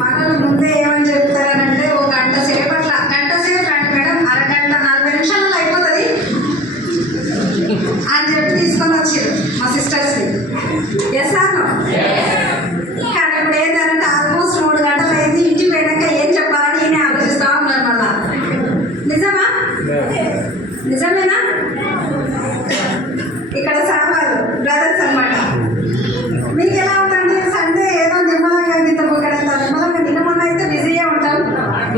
మనల్ని ముందే ఏమని చెప్తారనంటే ఒక గంట సేపు రండి మేడం, అరగంట 40 నిమిషాలలో అయిపోతుంది అని చెప్పి తీసుకొని వచ్చారు మా సిస్టర్స్ని. ఎస్ అన్న. కానీ ఇప్పుడు ఏంటంటే ఆల్మోస్ట్ 3 గంటలు అయింది. ఇంటికి పోయాక ఏం చెప్పాలని ఈయన ఆలోచిస్తా ఉన్నారు మళ్ళా. నిజమా? నిజమేనా? ఇక్కడ సాంబారు బ్రదర్స్ అనమాట. మీకు ఎలా ఉందంటే సండే ఏదో నిమ్మలంగా నిమ్మలంగా నిన్న అయితే బిజీగా ఉంటాం.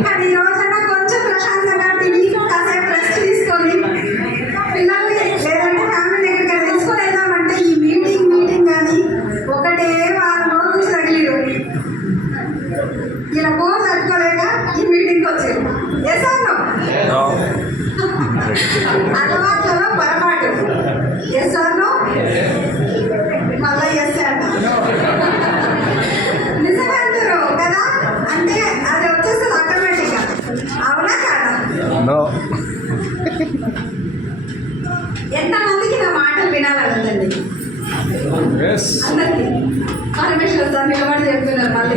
కానీ ఈ రోజైనా కొంచెం ప్రశాంతంగా తిని కాసేపు రెస్ట్ తీసుకొని పిల్లల్ని లేదంటే ఫ్యామిలీ దగ్గరికి తీసుకొని వెళ్దామంటే ఈ మీటింగ్ కానీ ఒకటే వారం రోజుల నుంచి తగిలిరు. ఇలా బోర్ తట్టుకోలేక ఈ మీటింగ్కి వచ్చారు. ఎస్ అన్నో అలవాట్లలో పొరపాటు. ఎస్ అన్నో మళ్ళా ఎస్ అంట. నిజమే అంటారు కదా, అంటే అది వచ్చేస్తుంది ఆటోమేటిక్గా. అవునా కాదా? ఎంతమందికి నా మాటలు వినాలనుందండి? అందరికి. పరమేశ్వర్ సార్ నిలబడి చెప్తున్నారు మళ్ళీ.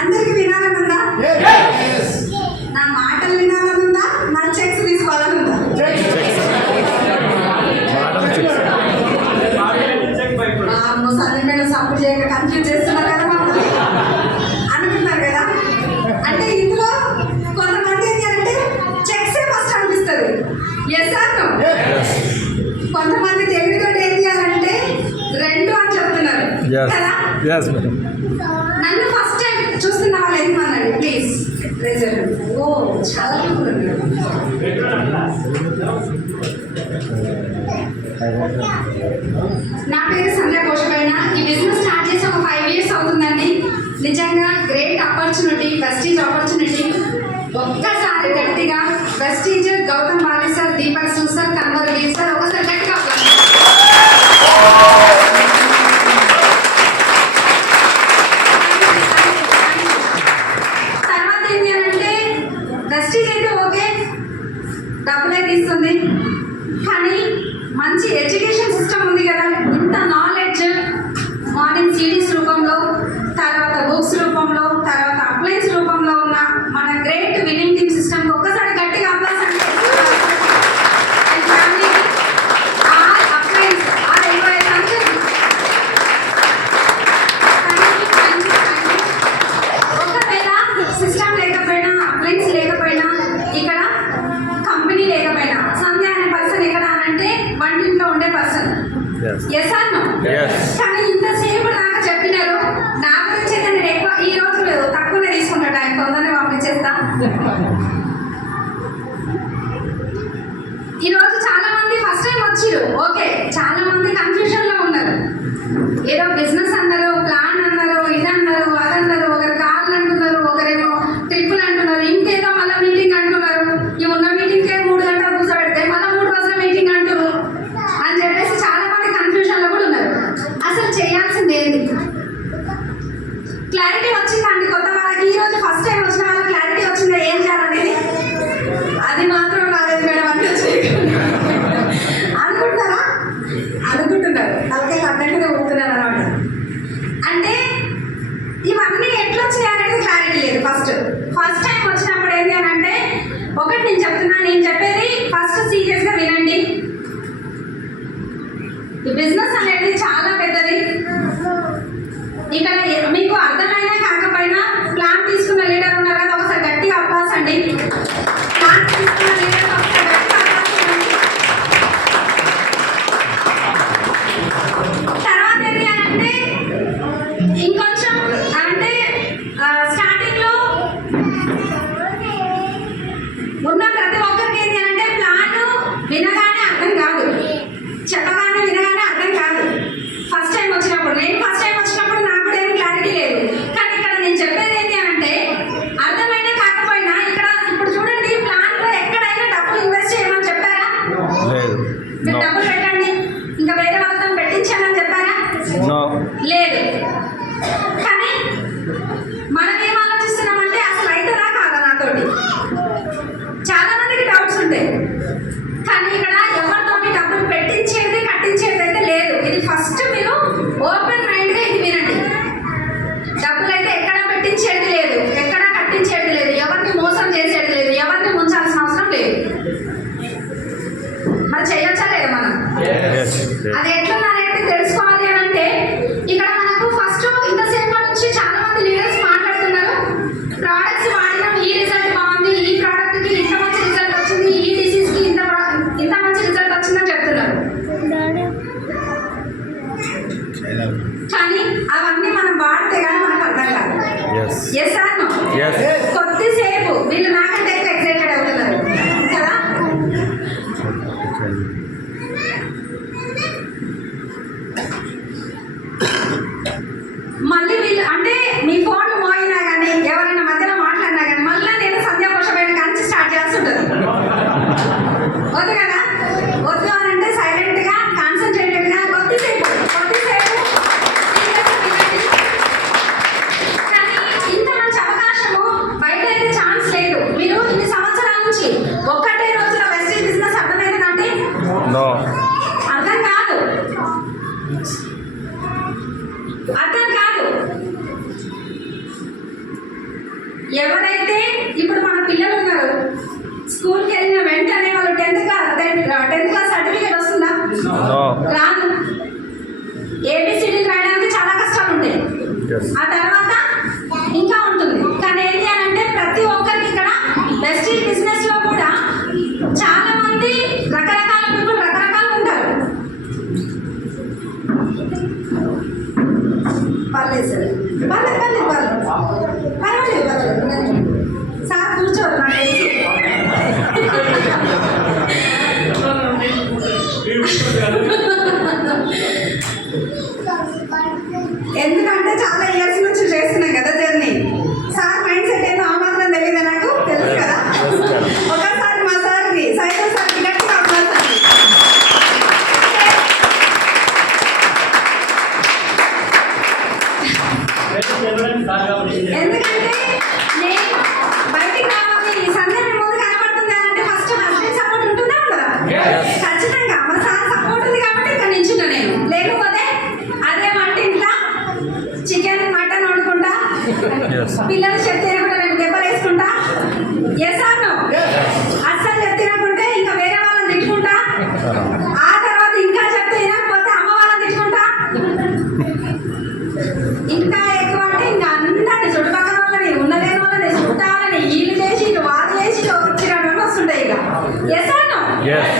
అందరికి వినాలనుందా? నా మాటలు వినాలనుందా? నా చెక్స్ తీసుకోవాలనుందా? సంజయ్ మేడం సపోర్ట్ చేయక కన్ఫ్యూజ్ చేస్తున్నారు కదా మమ్మల్ని అనుకుంటారు కదా. అంటే ఇందులో కొంతమంది ఏంటంటే చెక్సే ఫస్ట్ అనిపిస్తుంది. ఎస్ అన్నో. కొంతమంది తెలివితో ఏం చేయాలంటే 2 అని చెప్తున్నారు కదా. నన్ను ఫస్ట్ టైం చూస్తున్న వాళ్ళు ఎందుకన్నాడు ప్లీజ్ రిజల్ట్. ఓ చాలా నా పేరు సంధ్య కోశపైన. ఈ బిజినెస్ స్టార్ట్ చేసి ఒక 5 years అవుతుందండి. నిజంగా గ్రేట్ ఆపర్చునిటీ, ప్రెస్టీజ్ ఆపర్చునిటీ. ఒక్కసారి గట్టిగా prestige Gautam Bali sir, Deepak Su sir, Kanwar వీర్ సార్ ఒకసారి గట్టిగా తర్వాత ఏంటి అంటే ప్రెస్టీజ్ అయితే ఓకే డబ్బులే తీస్తుంది, కానీ మంచి ఎడ్యుకేషన్ సిస్టమ్ ఉంది కదా. ఇంత నాలెడ్జ్ మార్నింగ్ సిడీస్ రూపంలో, తర్వాత బుక్స్ రూపంలో, తర్వాత అప్లైన్స్ రూపంలో ఉన్న మన గ్రేట్ విన్నింగ్ టీమ్ సిస్టమ్ ఒక్కసారి గట్టిగా అప్లైన్స్ అంటే ఒకవేళ సిస్టమ్ లేకపోయినా, అప్లైన్స్ లేకపోయినా, ఇక్కడ కంపెనీ లేకపోయినా సంధ్య అనే పర్సన్ ఎక్కడ అంటే వంటింట్లో ఉండే పర్సన్. ఎస్ అన్నో. కానీ ఇంతసేపు నాకు చెప్పినారు. నా గురించి అయితే నేను ఎక్కువ ఈ రోజు తక్కువనే తీసుకుంటా, టైం తొందరనే పంపించేస్తా. ఈరోజు చాలా మంది ఫస్ట్ టైం వచ్చిరు. ఓకే, చాలా మంది కన్ఫ్యూజన్ లో ఉన్నారు. ఏదో బిజినెస్ అన్నారు, ప్లాన్ అన్నారు, ఇది అన్నారు, అదన్నారు. ఒకరు కార్లు అంటున్నారు, ఒకరేమో ట్రిప్పులు అంటున్నారు, ఇంకేదో మళ్ళీ మీటింగ్ అంటున్నారు. ఈ ఉన్న మీటింగ్కే 3 గంటలు కూర్చోబెడితే మళ్ళీ 3 రోజుల మీటింగ్ అంటారు అని చెప్పేసి చాలా మంది కన్ఫ్యూజన్ లో కూడా ఉన్నారు. అసలు చేయాల్సింది ఏంటి? క్లారిటీ వచ్చిందా అండి కొత్త వాళ్ళకి? ఈ రోజు ఫస్ట్ టైం వచ్చిన వాళ్ళకి క్లారిటీ వచ్చిందా ఏం చేయాలనేది? అది మాత్రం రాలేదు మేడం అంటే అనుకుంటున్నారా? అనుకుంటున్నారు, అలాగే అడ్డంగా ఊపుతున్నారు అనమాట. అంటే ఇవన్నీ ఎట్లా చేయాలనేది క్లారిటీ లేదు. ఫస్ట్ టైం వచ్చినప్పుడు ఏంటి అని అంటే ఒకటి నేను చెప్తున్నా, నేను చెప్పేది ఫస్ట్ సీరియస్గా వినండి. ఈ బిజినెస్ అనేది చాలా పెద్దది. ఇక్కడ మీకు అర్థమైనా కాకపోయినా ప్లాన్ తీసుకున్న లీడర్ ఉన్నారు కదా, ఒకసారి గట్టిగా అప్లాస్ అండి. ప్లాన్ తీసుకున్న లీడర్ ఒకసారి గట్టిగా అప్లాస్. తర్వాత ఏంటి అంటే ఇంకొంచెం అంటే స్టార్టింగ్ లో ఉన్న ప్రతి ఒక్కరికి ఏంటి అంటే ప్లాన్ వినగానే అర్థం కాదు, చెప్పగానే వినగానే అర్థం కాదు. ఫస్ట్ టైం వచ్చినప్పుడు నాకు కూడా ఏం క్లారిటీ లేదు. కానీ ఇక్కడ నేను చెప్పేది ఏంటి అంటే అర్థమైనా కాకపోయినా ఇక్కడ ఇప్పుడు చూడండి, ప్లాన్ లో ఎక్కడైనా డబ్బులు ఇన్వెస్ట్ చేయమని చెప్పారా? మీరు డబ్బులు పెట్టండి, ఇంకా వేరే వాళ్ళతో పెట్టించామని చెప్పారా? లేదు. కానీ మనం ఏం ఆలోచిస్తున్నామంటే అసలు అవుతుందా కాదా నాతోటి? చాలా మందికి డౌట్స్ ఉంటాయి. కానీ ఇక్కడ ఎవరితోటి డబ్బులు పెట్టించేది కట్టించేది అయితే లేదు. ఇది ఫస్ట్ మీరు ఓపెన్ మైండ్గా ఇది వినండి. కానీ అవన్నీ మనం వాడితే కానీ మనకు అర్థం కాదు. Yes or no? కొద్దిసేపు వీళ్ళు నాకంటే ఎక్కువ ఎక్సైటెడ్ అవుతున్నారు కదా. మళ్ళీ వీళ్ళు అంటే మీ ఫోన్ మోయినా కానీ ఎవరైనా మధ్యలో మాట్లాడినా కానీ మళ్ళీ నేను సంధ్యాకోశమైన కానీ స్టార్ట్ చేస్తుంటుంది. వద్దు కదా, వద్దు అని అంటే సైలెంట్గా కాన్సన్ట్రేటెడ్గా కొద్దిసేపు కానీ ఇంత మంచి అవకాశము బయట అయితే ఛాన్స్ లేదు. మీరు ఇన్ని సంవత్సరాల నుంచి ఒక్కటే రోజులో వెస్టేజ్ బిజినెస్ అర్థమైందంటే అర్థం కాదు. ఎవరైతే ఇప్పుడు మన పిల్లలు ఉన్నారు స్కూల్కి వెళ్ళిన వెంటనే వాళ్ళు 10th క్లాస్ సర్టిఫికేట్ వస్తుందా? రాదు. ఏబిసిడీలు రాయడానికి చాలా కష్టాలు ఉంటాయి. ఆ తర్వాత ఇంకా ఉంటుంది. కానీ ఏంటి అని అంటే ప్రతి ఒక్కరికి ఇక్కడ వెస్టేజ్ బిజినెస్ లో కూడా చాలా మంది రకరకాల పీపుల్ రకరకాలు ఉంటారు. పర్లేదు సార్, పర్లేదు సార్ కూర్చోరు నాకు ఎందుకంటే చాలా ఇయర్స్ నుంచి చేస్తున్నాం కదా జర్నీ. సార్ మైండ్ సెట్ ఏందో ఆ మాత్రం తెలియదు, నాకు తెలుసు కదా. ఒకసారి మా సార్కి సైకిల్ సార్కి గట్టిగా ఎందుకంటే నేను బయటికి రావాలి ఈ సందర్భం ముందు కనబడుతుంది అంటే ఫస్ట్ హస్బెండ్ సపోర్ట్ ఉంటుందా ఉండదా? ఖచ్చితంగా మా సార్ సపోర్ట్ ఉంది కాబట్టి ఇక్కడ నించున్నా నేను. లేకపోతే అదే వంటింట్లో చికెన్ మటన్ వండుకుంటా, పిల్లలు చెప్తే కూడా నేను దెబ్బలు వేసుకుంటా. Yes or no? అస్సలు చెప్తినకుంటే ఇంకా వేరే వాళ్ళని తిట్టుకుంటా. ఆ తర్వాత ఇంకా చెప్తే వినకపోతే అమ్మ వాళ్ళని తిట్టుకుంటా. ఇంకా ఎక్కువ అంటే ఇంకా అందరినీ చుట్టుపక్కల వాళ్ళని ఉన్నలేని వాళ్ళని చుట్టాలని వీళ్ళు చేసి వాళ్ళు చేసి వచ్చినట్టు వస్తుంటాయి ఇక. Yes or no?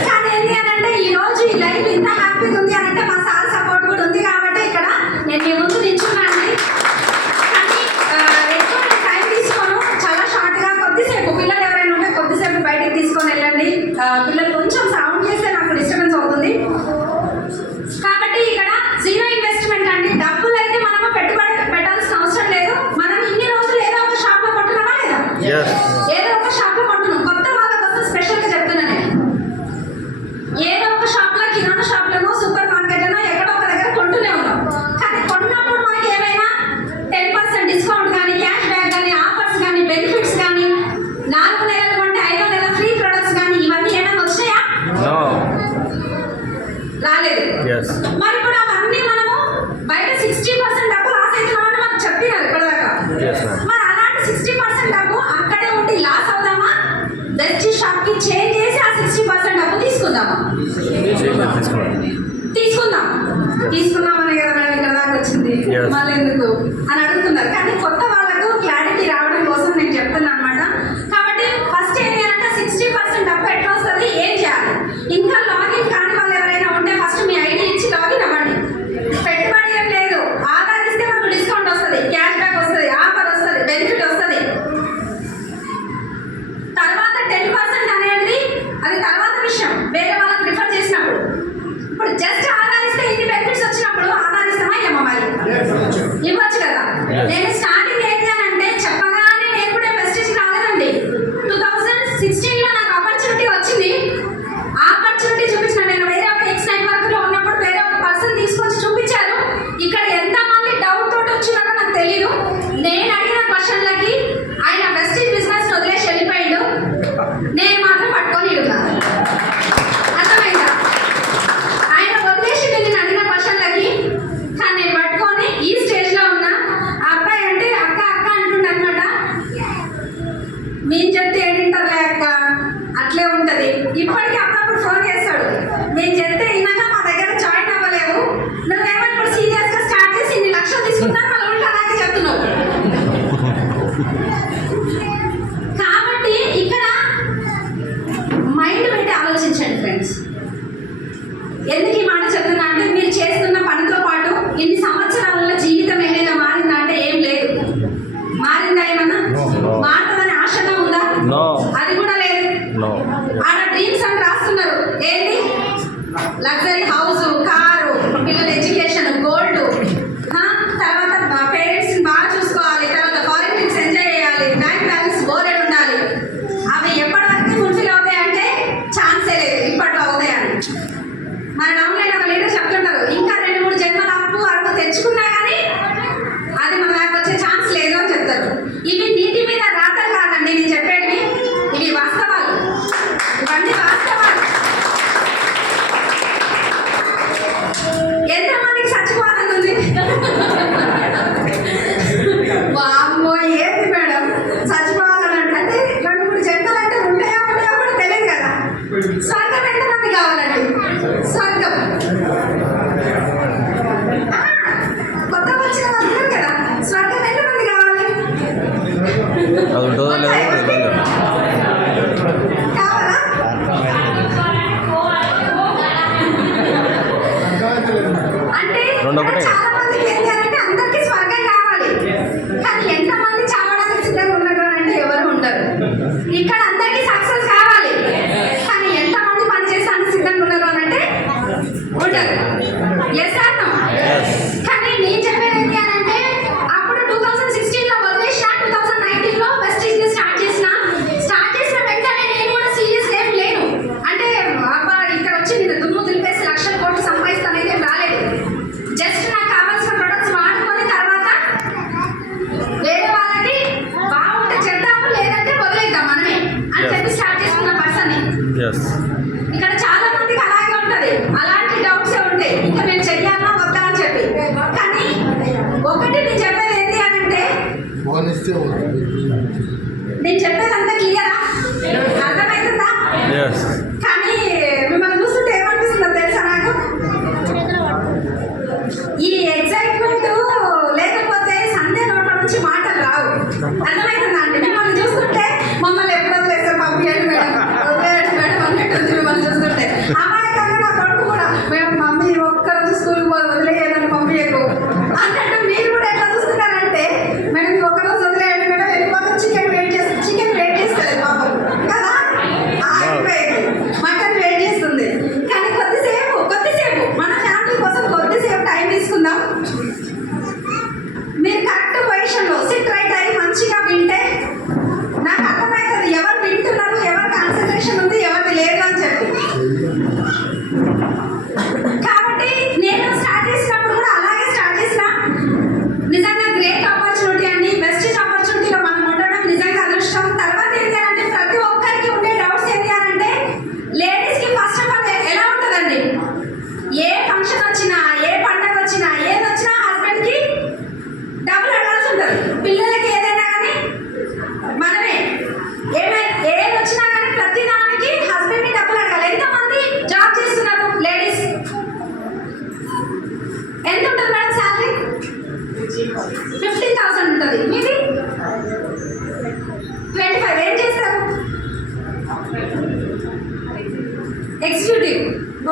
కానీ ఏంటి అని అంటే ఈ రోజు ఈ లైఫ్ ఇంత హ్యాపీగా ఉంది అని అంటే మా సార్ సపోర్ట్ కూడా ఉంది కాబట్టి ఇక్కడ నేను మీ ముందు నిల్చున్నాను. కానీ ఎక్కువ టైం తీసుకోను, చాలా షార్ట్గా కొద్దిసేపు పిల్లలు ఎవరైనా ఉంటే కొద్దిసేపు బయటికి తీసుకొని వెళ్ళండి. పిల్లలు కొంచెం సౌండ్ చేస్తే నాకు డిస్టర్బెన్స్ అవుతుంది కాబట్టి ఇక్కడ జీరో ఇన్వెస్ట్మెంట్ అండి. డబ్బులు అయితే మనము పెట్టుబడి పెట్టాల్సిన అవసరం లేదు. మనం ఇన్ని రోజులు ఏదో ఒక షాప్ లో కొంటున్నామా లేదా? ఏదో ఒక షాప్ లో కొంటున్నాం. కొత్త వాళ్ళ కోసం స్పెషల్ గా చెప్తున్నా నేను. ఏదో ఒక షాప్ లో కిరాణా షాప్ లోనో సూపర్ మార్కెట్ లోనో ఎక్కడో ఒక దగ్గర కొంటూనే ఉన్నాం. కానీ కొన్నప్పుడు మనకి ఏమైనా 10% డిస్కౌంట్ కానీ క్యాష్ బ్యాక్ కానీ ఆఫర్స్ కానీ బెనిఫిట్స్ కానీ 4 నెలలు కొంటే 5వ నెల ఫ్రీ ప్రొడక్ట్స్ కానీ ఇవన్నీ ఏమైనా వచ్చాయా? రాలేదు. మరి ఇప్పుడు అవన్నీ మనము బయట 60% డబ్బు లాస్ అవుతున్నామని మనకు చెప్పినారు ఇప్పటిదాకా. మరి అలాంటి 60% డబ్బు అక్కడే ఉండి లాస్ అవుదామా? బెస్ట్ షాప్ కి చేంజ్ చేసి ఆ 60% డబ్బు తీసుకుందామా? తీసుకుందామనే కదా మేడం ఇక్కడ దాకా వచ్చింది, మళ్ళీ ఎందుకు అని అడుగుతున్నారు. కానీ కొత్త వాళ్ళకు క్లారిటీ రావడం కోసం నేను చెప్తున్నా అనమాట. కాబట్టి ఫస్ట్ ఏంటి అంటే 60% డబ్బు ఎట్లా వస్తుంది, ఏం చేయాలి? ఇంకా లాగిన్ కాని వాళ్ళు ఎవరైనా ఉంటే ఫస్ట్ మీ ఐడి ఇచ్చి లాగిన్ అవ్వండి. పెట్టుబడి ఏం లేదు, ఆధార్ ఇస్తే మనకు డిస్కౌంట్ వస్తుంది, క్యాష్ బ్యాక్ వస్తుంది, ఆఫర్ వస్తుంది, బెనిఫిట్ వస్తుంది. తర్వాత 10% అనేది అది తర్వాత విషయం, వేరే వాళ్ళని ప్రిఫర్ చేసినప్పుడు. ఇప్పుడు జస్ట్ ఆధార్ ఇస్తే ఇన్ని బెనిఫిట్స్ వచ్చినప్పుడు ఆధార్ ఇస్తామా ఏమో మరి ఇవ్వచ్చు కదా. నేను స్టార్టింగ్ ఏంటి అని అంటే చెప్పగానే నేను కూడా వెస్టేజ్ రాలేదండి. 2016లో నాకు ఆపర్చునిటీ వచ్చింది. ఆపర్చునిటీ చూపించిన నేను వేరే ఒక ఎక్స్9 వర్క్ లో ఉన్నప్పుడు వేరే ఒక పర్సన్ తీసుకొచ్చి చూపించారు. ఇక్కడ ఎంతమంది డౌట్ తోటి వచ్చినారో నాకు తెలియదు. నేను అడిగిన క్వశ్చన్లకి ఆయన వెస్టేజ్ బిజినెస్ వదిలేసి వెళ్ళిపోయాడు. నేను మాత్రం పట్టుకొని ఉన్నాను. అర్థమైందా? ఆయన వదిలేసి నేను అడిగిన క్వశ్చన్లకి కానీ నేను పట్టుకొని ఈ స్టేజ్ లో ఉన్నా. ఆ అబ్బాయి అంటే అక్క అక్క అంటుండ అనమాట. మేము చెప్తే ఏంటంటారులే అక్క, అట్లే ఉంటది. ఇప్పటికీ అప్పుడప్పుడు ఫోన్ చేస్తాడు. మేము చెప్తే అయినాక మా దగ్గర జాయిన్ అవ్వలేవు, నువ్వేమో ఇప్పుడు సీరియస్ గా స్టార్ట్ చేసి 2 లక్షలు తీసుకుంటాను మళ్ళీ ఉంటా నాకు చెప్తున్నావు.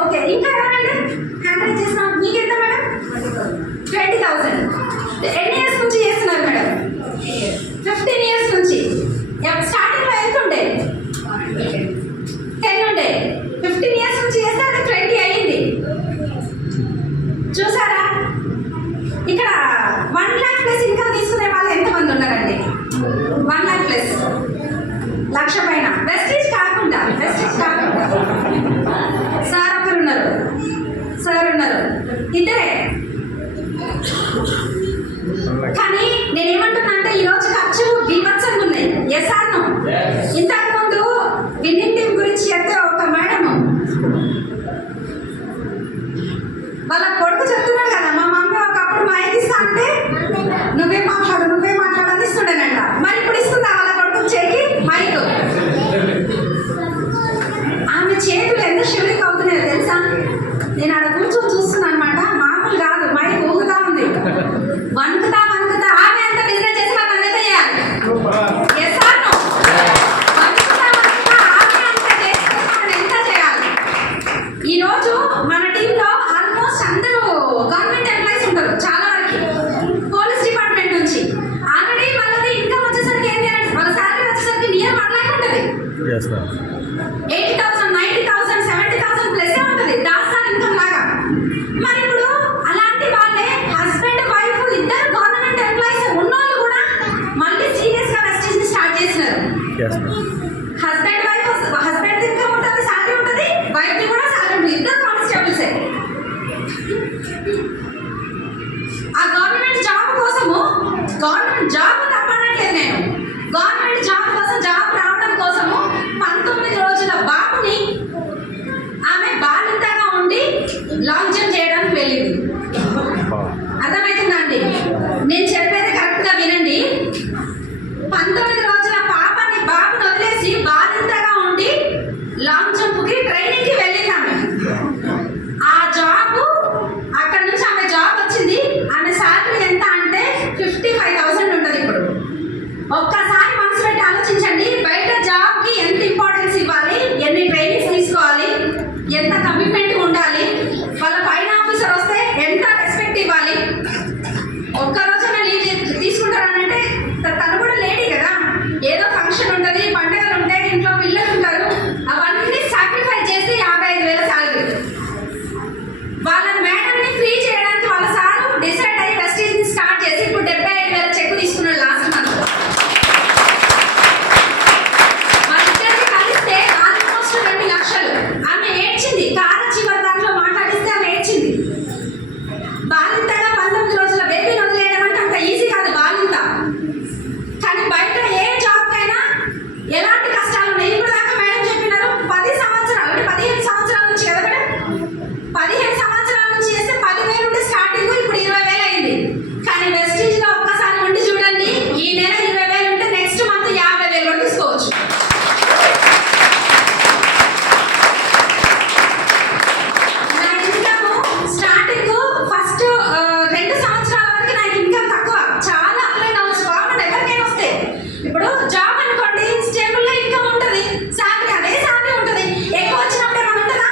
ఓకే, ఇంకా ఎవరండి హ్యాండ్ రైజ్ చేస్తున్నాం? మీకు ఎంత మేడం? 20,000. ఎన్ని ఇయర్స్ నుంచి చేస్తున్నారు మేడం? 15 ఇయర్స్ నుంచి. స్టార్టింగ్లో ఎంత ఉండే? 10 ఉండే. 15 ఇయర్స్ నుంచి చేస్తే అది 20 అయ్యింది. చూసారా? ఇక్కడ 1 lakh ప్లస్ ఇన్కమ్ తీసుకునే వాళ్ళు ఎంతమంది ఉన్నారండి? 1 lakh ప్లస్, లక్ష పైన. వెస్టేజ్ కాకుండా సార్ ఒకరు ఉన్నారు, సార్ ఉన్నారు, ఇద్దరే. కానీ నేనేమంటున్నా అంటే ఈరోజు ఖర్చు బీభత్సంగా ఉన్నాయి. Yes or no? ఇంతకు ముందు విన్నింగ్ టీం గురించి చెప్తే ఒక మేడం వాళ్ళ కొడుకు చెప్తున్నాడు కదా, మా మమ్మీ ఒకప్పుడు మైక్ ఇస్తా అంటే నువ్వే మాట్లాడాలని ఇస్తుండేనంట. మరి ఇప్పుడు ఇస్తుందా వాళ్ళ కొడుకు చేకి మైక్? ఆమె చేతులు ఎంత షివరింగ్ అవుతున్నాయో తెలుసా? నేను అక్కడ కూర్చొని చూస్తున్నాను అనమాట. మామూలు కాదు, మైక్ ఊగుతా ఉంది, వణుకుతా. ఆమె ఎంత బిజినెస్ చేసి మనం ఎంత చేయాలి? Yes or no? వణుకుతా ఆమె అంత చేస్తే మనం ఎంత చేయాలి? ఈరోజు మన టీంలో ఆల్మోస్ట్ అందరూ గవర్నమెంట్ ఎంప్లాయీస్ ఉంటారు, చాలా వరకు పోలీస్ డిపార్ట్మెంట్ నుంచి. ఆల్రెడీ వాళ్ళది ఇన్కమ్ వచ్చేసరికి ఏంటి అంటే వాళ్ళ శాలరీ వచ్చేసరికి నియర్ 1 lakh ఉంటుంది. 80,000, 90,000, 70,000 ప్లస్ ఉంటుంది దాస్తా ఇన్కమ్ లాగా. మరి ఇప్పుడు అలాంటి వాళ్ళే హస్బెండ్ వైఫ్ ఇద్దరు గవర్నమెంట్ ఎంప్లాయీస్ ఉన్నోళ్ళు కూడా మళ్ళీ సీరియస్ గా వెస్టేజ్ స్టార్ట్ చేసినారు. హస్బెండ్ ఇన్కమ్ ఉంటుంది, శాలరీ ఉంటుంది, వైఫ్ కూడా శాలరీ ఉంటుంది, ఇద్దరు కానిస్టేబుల్సే. ఆ గవర్నమెంట్ జాబ్ కోసము, గవర్నమెంట్ జాబ్ తప్పనట్లేదు నేను, గవర్నమెంట్ జాబ్ కోసం జాబ్ రావడం కోసము 19 రోజుల బాబుని ఆమె బాలింతగా ఉండి లాంగ్ జంప్ చేయడానికి వెళ్ళింది. అర్థమవుతుందా అండి? నేను చెప్పేది కరెక్ట్గా వినండి. 19 రోజుల బాబుని వదిలేసి బాలింతగా ఉండి లాంగ్ జంప్కి ట్రైనింగ్కి వెళ్ళింది ఆమె. ఆ జాబ్ అక్కడ నుంచి ఆమె జాబ్ వచ్చింది. ఆమె శాలరీ ఎంత అంటే 55,000 ఉంటుంది ఇప్పుడు. ఒక్కసారి మనసు పెట్టి ఆలోచించండి, బయట జాబ్కి ఎంత ఇంపార్టెన్స్ ఇవ్వాలి, ఎన్ని ట్రైనింగ్స్ తీసుకోవాలి, ఎంత కమిట్మెంట్ ఉండాలి, వాళ్ళ పైన ఆఫీసర్ వస్తే ఎంత రెస్పెక్ట్ ఇవ్వాలి. ఒక్క రోజున లీవ్ తీసుకుంటారనంటే తను కూడా లేడీ కదా, ఏదో ఫంక్షన్ ఉంటుంది, పండుగలు ఉంటాయి, ఇంట్లో పిల్లలు ఉంటారు, అవన్నీ సాక్రిఫైస్ చేసి 55,000 శాలరీ. వాళ్ళ మేడంని ఫ్రీ చేయడానికి వాళ్ళ సారు డిసైడ్ అయ్యి వెస్టేజ్ని స్టార్ట్ చేసి ఇప్పుడు 75,000 చెక్ తీసుకున్నాడు లాస్ట్ మంత్. వాళ్ళిద్దరికి కలిస్తే ఆల్మోస్ట్ 2 లక్షలు. ఆమె ఏడ్చింది, కార చివరి దాంట్లో మాట్లాడిస్తే ఆమె ఏడ్చింది. బాలింతగా 19 రోజుల బేబీని వదిలేయడం అంటే అంత ఈజీ కాదు బాలింత. కానీ బయట ఏ జాబ్కైనా ఎలాంటి కష్టాలు ఉన్నాయి. ఇప్పుడు దాకా మేడం చెప్పినారు 10 సంవత్సరాలు అంటే 15 సంవత్సరాల నుంచి కదా మేడం, 15 సంవత్సరాల నుంచి చేస్తే 10,000 నుండి స్టార్టింగ్, ఇప్పుడు 20,000 అయింది. కానీ వెస్టీజ్ లో ఒక్కసారి ఉండి చూడండి, ఈ నెల 20,000 ఉంటే నెక్స్ట్ మంత్ 50,000 కూడా తీసుకోవచ్చు. నా ఇన్కమ్ స్టార్టింగ్ ఫస్ట్ 2 సంవత్సరాల వరకు నాకు ఇన్కమ్ తక్కువ, చాలా అప్లై డౌన్స్ కామన్ ఎవరికైనా వస్తాయి. ఇప్పుడు జాబ్ అనుకోండి, స్టేబుల్ గా ఇన్కమ్ ఉంటుంది, శాలరీ అదే శాలరీ ఉంటుంది. ఎక్కువ వచ్చినప్పుడు ఏమైనా ఉంటుందా?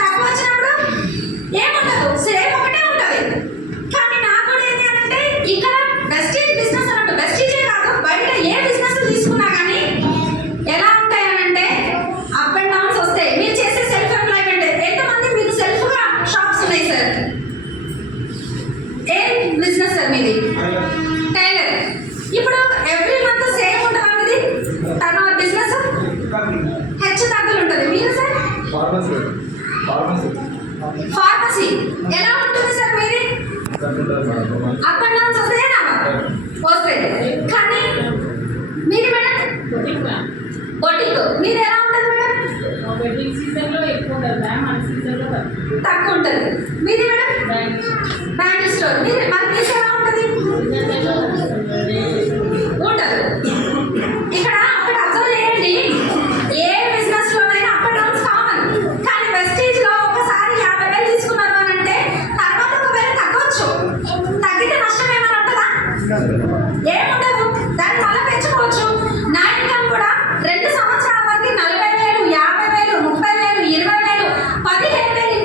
తక్కువ వచ్చినప్పుడు ఏముండదు, సేమ్ ఒకటే ఉంటుంది. కానీ నాకు కూడా ఏంటి అంటే ఇక్కడ వెస్టేజ్ బిజినెస్ అన్నట్టు, వెస్టేజే కాదు బయట ఏ బిజినెస్ తీసుకున్నా కానీ ఎలా ఉంటాయనంటే అప్ అండ్ డౌన్స్ వస్తాయి. మీరు చేసే సెల్ఫ్ ఎంప్లాయ్మెంట్ ఎంతమంది మీకు సెల్ఫ్ గా షాప్స్ ఉన్నాయి సార్? ఏం బిజినెస్ సార్ మీది? టైలర్. ఇప్పుడు ఎవ్రీ మంత్ సేమ్ ఉంటుందా మీది టర్నోవర్ బిజినెస్? హెచ్చు తగ్గులు ఉంటుంది. మీరు సార్ ఫార్మసీ ఎలా ఉంటుంది సార్ మీది? అప్ అండ్ డౌన్స్ వస్తాయా? వస్తాయి. కానీ మీది మేడం బొటిక్, మీది ఎలా ఉంటుంది మేడం? వెడ్డింగ్ సీజన్ లో ఎక్కువ ఉంటుంది మ్యామ్, మన సీజన్ లో తక్కువ ఉంటుంది. మీది మేడం బ్యాంగిల్ స్టోర్, మీది మరి మీకు ఎలా ఉంటుంది? ఉండదు. ఇక్కడ ఒకటి అబ్జర్వ్ చేయండి, ఏ బిజినెస్ లోనైనా అప్ అండ్ డౌన్స్ కామన్. కానీ వెస్టేజ్ లో ఒకసారి 50,000 తీసుకున్నారు అని అంటే తర్వాత ఒకవేళ తగ్గొచ్చు, తగ్గితే నష్టం ఏమైనా ఉంటుందా? ఏముండదు, దాన్ని మళ్ళీ పెంచుకోవచ్చు. నా ఇన్కమ్ కూడా 2 సంవత్సరాల వరకు 40,000, 50,000, 30,000, 20,000, 15,000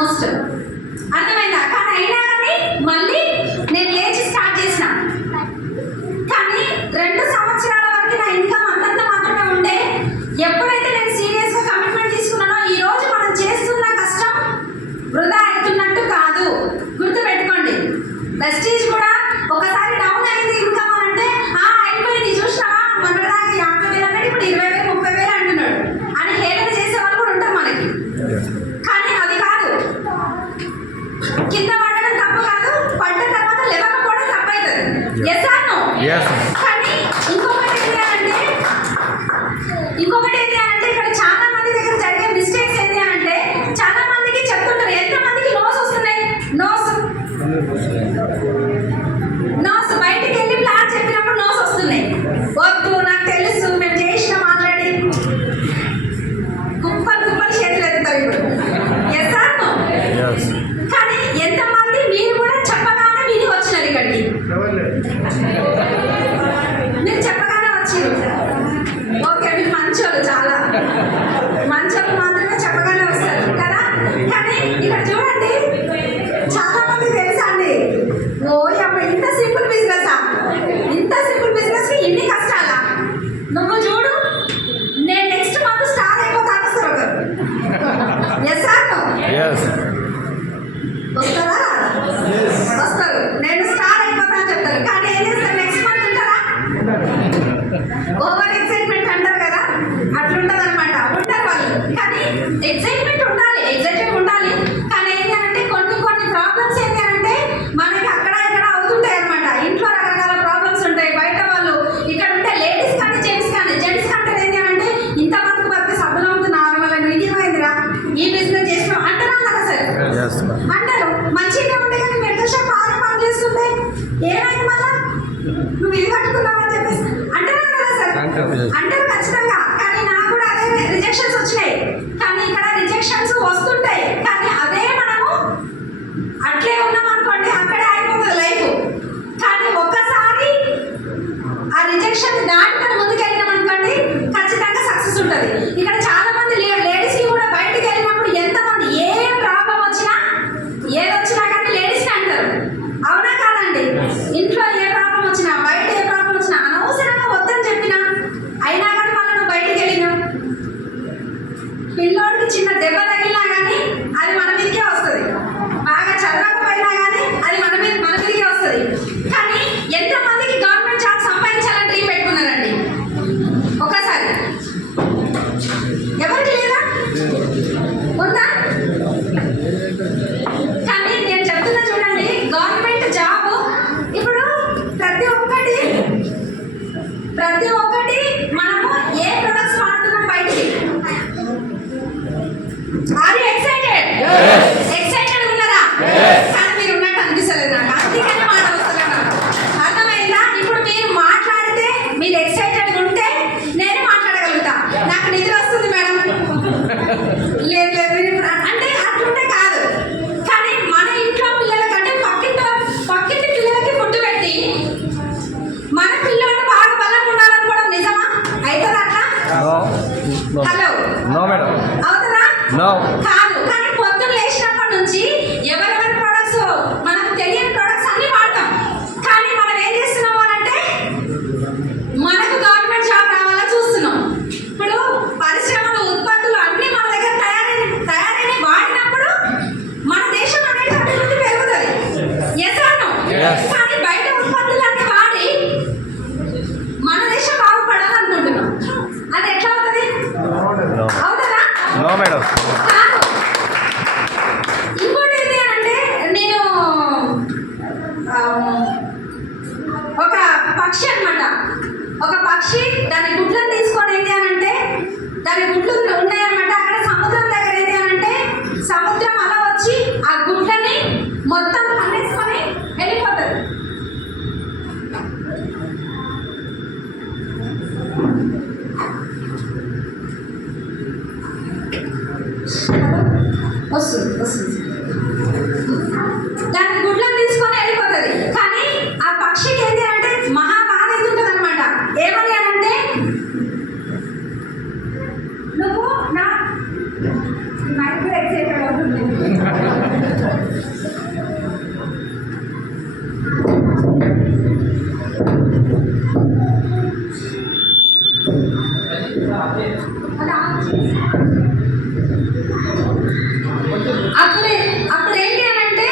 ఆల్మోస్ట్. అర్థమైందా? కానీ అయినా కానీ మళ్ళీ నేను లేచి స్టార్ట్ చేసిన. కానీ 2 సంవత్సరాల వరకు నా ఇన్కమ్ అంతంత మాత్రమే ఉండే. ఎప్పుడైతే నేను సీరియస్గా కమిట్మెంట్ తీసుకున్నానో ఈ రోజు మనం చేస్తున్న కష్టం వృధా అవుతున్నట్టు కాదు. గుర్తుపెట్టుకోండి. ప్రెస్టీజ్ కూడా ఒకసారి డౌన్ అయింది ఇన్కమ్ అని అంటే అయిపోయింది చూసినావా మొన్నటిదాకా 50,000 అన్నాడు ఇప్పుడు 20,000 30,000 అంటున్నాడు అని హేళన చేసే వాళ్ళు కూడా ఉంటారు మనకి. కానీ అది కాదు. కింద పడడం తప్పు కాదు, పడ్డ తర్వాత లేవకపోవడం తప్పు అవుతుంది. Yes or no? కానీ ఇంకొకటి ఏంటి అంటే ఇక్కడ చాలా మంది దగ్గర జరిగే మిస్టేక్స్ ఏంటి అంటే చాలా మందికి చెప్తుంటారు. ఎంత మందికి నోస్ వస్తున్నాయి? నోస్ బయటికి వెళ్ళి ప్లాన్ చెప్పినప్పుడు నోస్ వస్తున్నాయి. వద్దు నాకు తెలుసు మేము చేసిన మాట్లాడి కుప్పలు చేతులు ఎత్తుతారు ఇప్పుడు. Yes or no? కానీ ఎంతమంది మీరు కూడా చెప్పగానే విని వచ్చినారు ఇక్కడికి? మీరు చెప్పగానే వచ్చారు. ఓకే, మీరు మంచోళ్ళు, చాలా మంచోళ్ళు మాత్రమే చెప్పగానే వస్తారు కదా. కానీ ఇక్కడ చూడండి చాలా మంది తెలుసా అండి, ఓ అప్పుడు ఇంత సింపుల్ బిజినెస్, ఇంత సింపుల్ బిజినెస్ కి ఇన్ని కష్టాలా? నువ్వు చూడు నేను నెక్స్ట్ మంత్ స్టార్ అయిపోతాను వస్తారు ఒకరు. Yes or no? వస్తారా? వస్తారు. నేను స్టార్ అయిపోతా అని చెప్తారు. కానీ ఏం చేస్తారు? నెక్స్ట్ మంత్ ఉంటారా? ఓవర్ ఎక్సైట్మెంట్ అంటారు కదా, అట్లుంటది అనమాట. ఉంటారు వాళ్ళు. కానీ ఎక్సైట్మెంట్ ఉండాలి, ఎక్సైటెడ్ ఉండాలి. కానీ ఏంటి అంటే కొన్ని ప్రాబ్లమ్స్ ఏంటి అంటే మనకి అక్కడ ఇక్కడ అవుతుంటాయి అనమాట. ఇంట్లో రకరకాల ప్రాబ్లమ్స్ ఉంటాయి. బయట వాళ్ళు ఇక్కడ ఉంటే లేడీస్ కానీ జెంట్స్ కంటే ఏంటి అంటే ఇంత మందికి బతికి సబ్బులు అమ్ముతున్నారు వాళ్ళ నీటిమైందిరా ఈ బిజినెస్ చేసినాం అంటారా కదా సార్? అంటారు. మంచిగా ఉండే కానీ మెడికల్ షాప్ బాగా పని చేస్తుంటే ఏమైంది మళ్ళా నువ్వు ఇది పట్టుకున్నావు అని చెప్పేసి అంటారా కదా సార్? అంటారు ఖచ్చితంగా. కానీ నాకు కూడా అదే రిజెక్షన్స్ వచ్చినాయి. కానీ ఇక్కడ రిజెక్షన్స్ వస్తుంటాయి. కానీ అదే మనము అట్లే ఉన్నాం అనుకోండి అక్కడే అయిపోతుంది లైఫ్. కానీ ఒక్కసారి ఆ రిజెక్షన్ దాటి మనం ముందుకు వెళ్ళినాం అనుకోండి ఖచ్చితంగా సక్సెస్ ఉంటుంది. ఇక్కడ చాలా మంది లేడీస్ కి కూడా బయటకు వెళ్ళినప్పుడు ఎంతమంది ఏ ప్రాబ్లం వచ్చినా ఏదొచ్చినా కానీ లేడీస్ అంటారు. అవునా కాదండి? ఇంట్లో ఏ ప్రాబ్లం వచ్చినా బయట ఏ ప్రాబ్లం వచ్చినా అనవసరంగా వద్దని చెప్పినా అయినా కానీ మళ్ళీ నువ్వు బయటికి వెళ్ళినా పిల్లోడికి చిన్న దెబ్బ తగిలినా కానీ అది మన మీదకే వస్తుంది. బాగా చదవకపోయినా కానీ అది మన మీదకే వస్తుంది. కానీ ఎంతమందికి గవర్నమెంట్ జాబ్ సంపాదించాలని డ్రీమ్ పెట్టుకున్నారండి? ఒకసారి ఎవరికి లేదా? ఉందా? కానీ నేను చెప్తున్నా చూడండి, గవర్నమెంట్ జాబ్ ఇప్పుడు ప్రతి ఒక్కటి మనము ఏ ప్రొడక్ట్స్ వాడుతున్నాం బయటికి. Are you excited? ఎక్సైటెడ్ ఉన్నారా? కానీ మీరు ఉన్నట్టు అనిపిస్తలేదు నాకు. అందుకనే మాట వస్తలేదు. అర్థమైందా? ఇప్పుడు మీరు మాట్లాడితే మీరు ఎక్సైటెడ్ ఉంటే నేను మాట్లాడగలుగుతా. నాకు నిద్ర వస్తుంది మేడం లేదు అంటే అట్లుంటే కాదు. కానీ మన ఇంట్లో పిల్లల కంటే పక్కింటి పిల్లలకి ఫుడ్ పెట్టి మన పిల్లలు బాగా బలం ఉండాలనుకోవడం నిజమా? అవుతుందా అట్లా? హలో, అవుతుందా? కాదు. కానీ పొద్దున్న లేచినప్పటి నుంచి ఎవరెవరి ప్రొడక్ట్స్ మనకు తెలియని ప్రొడక్ట్స్ అన్ని వాడతాం. కానీ మనం ఏం చేస్తున్నాము అంటే మనకు గవర్నమెంట్ జాబ్ రావాలా చూస్తున్నాం. ఇప్పుడు పరిశ్రమలు ఉత్పత్తులు అన్ని మన దగ్గర తయారైన వాడినప్పుడు మన దేశం అనేది అభివృద్ధి పెరుగుతుంది. Yes or no? కానీ బయట ఉత్పత్తులన్నీ వాడి మన దేశం బాగుపడాలనుకుంటున్నాం. అది ఎట్లా అవుతుంది? అవుతుందా? కాదు. ఇంకోటి ఏంటి అంటే నేను ఒక పక్షి అన్నమాట. ఒక పక్షి దాని గుడ్లను తీసుకొని ఏంటి అని అంటే దాని గుడ్లు ఉన్నాయన్నమాట. అక్కడ సముద్రం దగ్గర ఏంటి అని అంటే సముద్రం అలా వచ్చి ఆ గుడ్లని మొత్తం పన్నేసుకొని వెళ్ళిపోతుంది. వస్తుంది. దాని గుడ్లను తీసుకొని వెళ్ళిపోతుంది. కానీ ఆ పక్షికి ఏంటి అంటే మహా బాధ అవుతుంటుంది అనమాట. ఏమని అంటే నువ్వు అప్పుడే అప్పుడు ఏంటి అని అంటే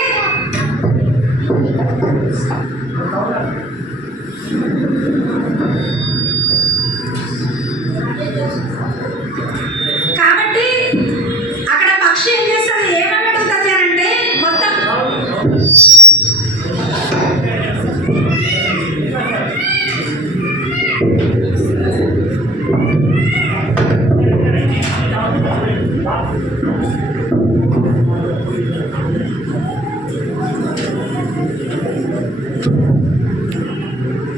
కాబట్టి అక్కడ పక్షి ఏం చేస్తుంది, ఏమని అడుగుతుంది అని అంటే మొత్తం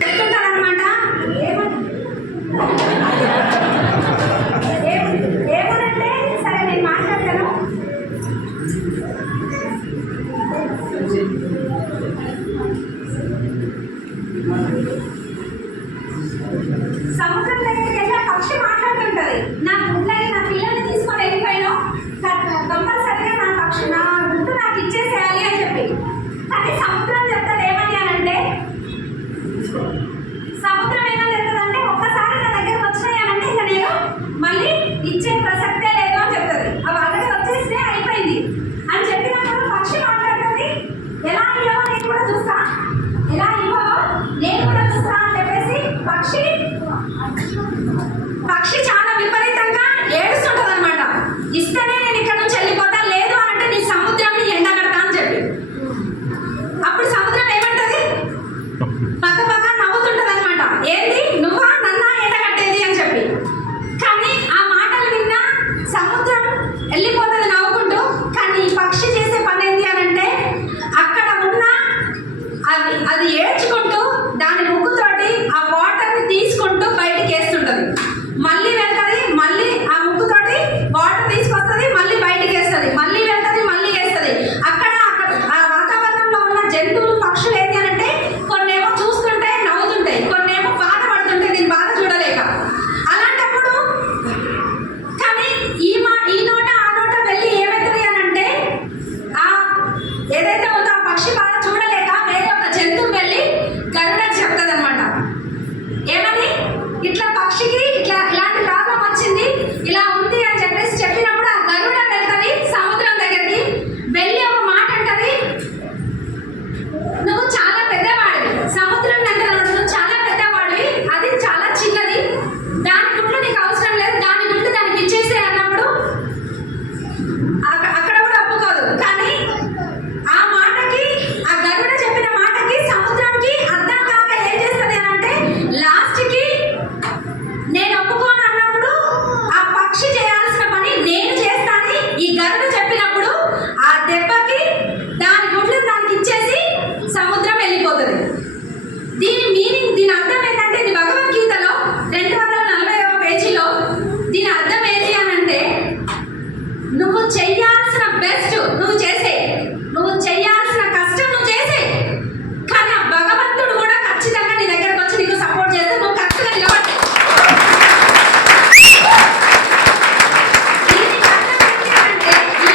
చెప్తుంటారనమాట. ఏమనంటే సరే నేను మాట్లాడతాను. సముద్రం దగ్గరికి వెళ్ళి ఆ పక్షి మాట్లాడుతుంటది, నా గుడ్లని నా పిల్లల్ని తీసుకొని వెళ్ళిపోయాను, కంపల్సరిగా నా పక్షి నా గుడ్డు నాకు ఇచ్చేసేయాలి అని చెప్పి. కానీ సముద్రం చెప్తారు ఏమని అని అంటే, సముద్రం ఏమని చెప్తుందంటే ఒక్కసారి నా దగ్గరకు వచ్చినాయి అని అంటే ఇంకా నేను మళ్ళీ ఇచ్చే ప్రసక్తే లేదు అని చెప్తుంది. అవి ఆల్రెడీ వచ్చేస్తే అయిపోయింది అని చెప్పినప్పుడు పక్షి మాట్లాడుతుంది, ఎలా ఇవ్వవో నేను కూడా చూస్తా, ఎలా ఇవ్వవో నేను కూడా చూస్తా అని చెప్పేసి పక్షి చాలా విపరీతంగా ఏడుస్తుంటది అనమాట. ఇస్తేనే నేను ఇక్కడ నుంచి వెళ్ళిపోతా, లేదు అని అంటే నీ సముద్రాన్ని ఎండగడతా అని చెప్పి. అప్పుడు సముద్రం ఏమంటది, పక్క పక్క నవ్వుతుంటది అనమాట, ఏంది నువ్వా నన్నా ఎండగట్టేది అని చెప్పి. కానీ ఆ మాటలు విన్న సముద్రం వెళ్ళిపోతుంది నవ్వుకుంటూ. కానీ ఈ పక్షి చేసే పని ఏంటి అని అంటే అక్కడ ఉన్న అది ఏడ్చుకుంటూ దాని ముక్కుతోటి ఆ వాటర్ని తీసుకుంటూ బయటికి వేస్తుంటది. మళ్ళీ వెళ్తుంది, మళ్ళీ ఆ ముక్కుతోటి వాటర్ తీసుకొస్తుంది, మళ్ళీ బయటికి వేస్తుంది, మళ్ళీ వెళ్తుంది, మళ్ళీ వేస్తుంది. అక్కడ ఆ వాతావరణంలో ఉన్న జంతువులు పక్షులు ఏంటి అని అంటే కొన్నేమో చూస్తుంటాయి నవ్వుతుంటాయి, కొన్నేమో బాధపడుతుంటాయి దీని బాధ చూడలేక. అలాంటప్పుడు కానీ ఈ నోట ఆ నోట వెళ్ళి ఏమవుతుంది అని అంటే ఆ ఏదైతే ఉందో ఆ పక్షి బాధ చూడలేక వేరే ఒక జంతువు వెళ్ళి గరుడకి చెప్తుంది అనమాట. ఏమని, ఇట్లా పక్షికి ఇలాంటి ప్రాబ్లం వచ్చింది, ఇలా ఉంది అని చెప్పేసి చెప్పినప్పుడు ఆ గరుడ వెళ్తుంది సముద్రం దగ్గరికి వెళ్ళి ఒక మాట అంటది, నువ్వు చాలా పెద్దవాడివి, సముద్రం దగ్గర నువ్వు చాలా పెద్దవాడివి, అది చాలా చిన్నది, దాని గుడ్లు నీకు అవసరం లేదు, దాని గుడ్లు దానికి ఇచ్చేసే అన్నప్పుడు అక్కడ కూడా ఒప్పుకోదు. కానీ ఆ మాటకి ఆ గరుడ చెప్పిన మాటకి సముద్రంకి అర్థం కాక ఏం చేస్తుంది అని అంటే లాస్ట్కి నేను ఒప్పుకోను అన్నప్పుడు ఆ పక్షి చేయాల్సిన పని నేను చేస్తాను ఈ గరుడ చెప్పినప్పుడు ఆ దెబ్బకి దాని గుడ్లు దానికి ఇచ్చేసి సముద్రం వెళ్ళిపోతుంది. దీని మీనింగ్, దీని అర్థం ఏంటంటే ఇది భగవద్గీతలో 240వ పేజీలో దీని అర్థం ఏంటి అని అంటే నువ్వు చెయ్యాల్సిన బెస్ట్ నువ్వు చేసే, నువ్వు చెయ్యాల్సిన కష్టం నువ్వు చేసే, కానీ ఆ భగవంతుడు కూడా ఖచ్చితంగా నీ దగ్గరకు వచ్చి నీకు సపోర్ట్ చేస్తే నువ్వు కరెక్ట్గా నిలబడి.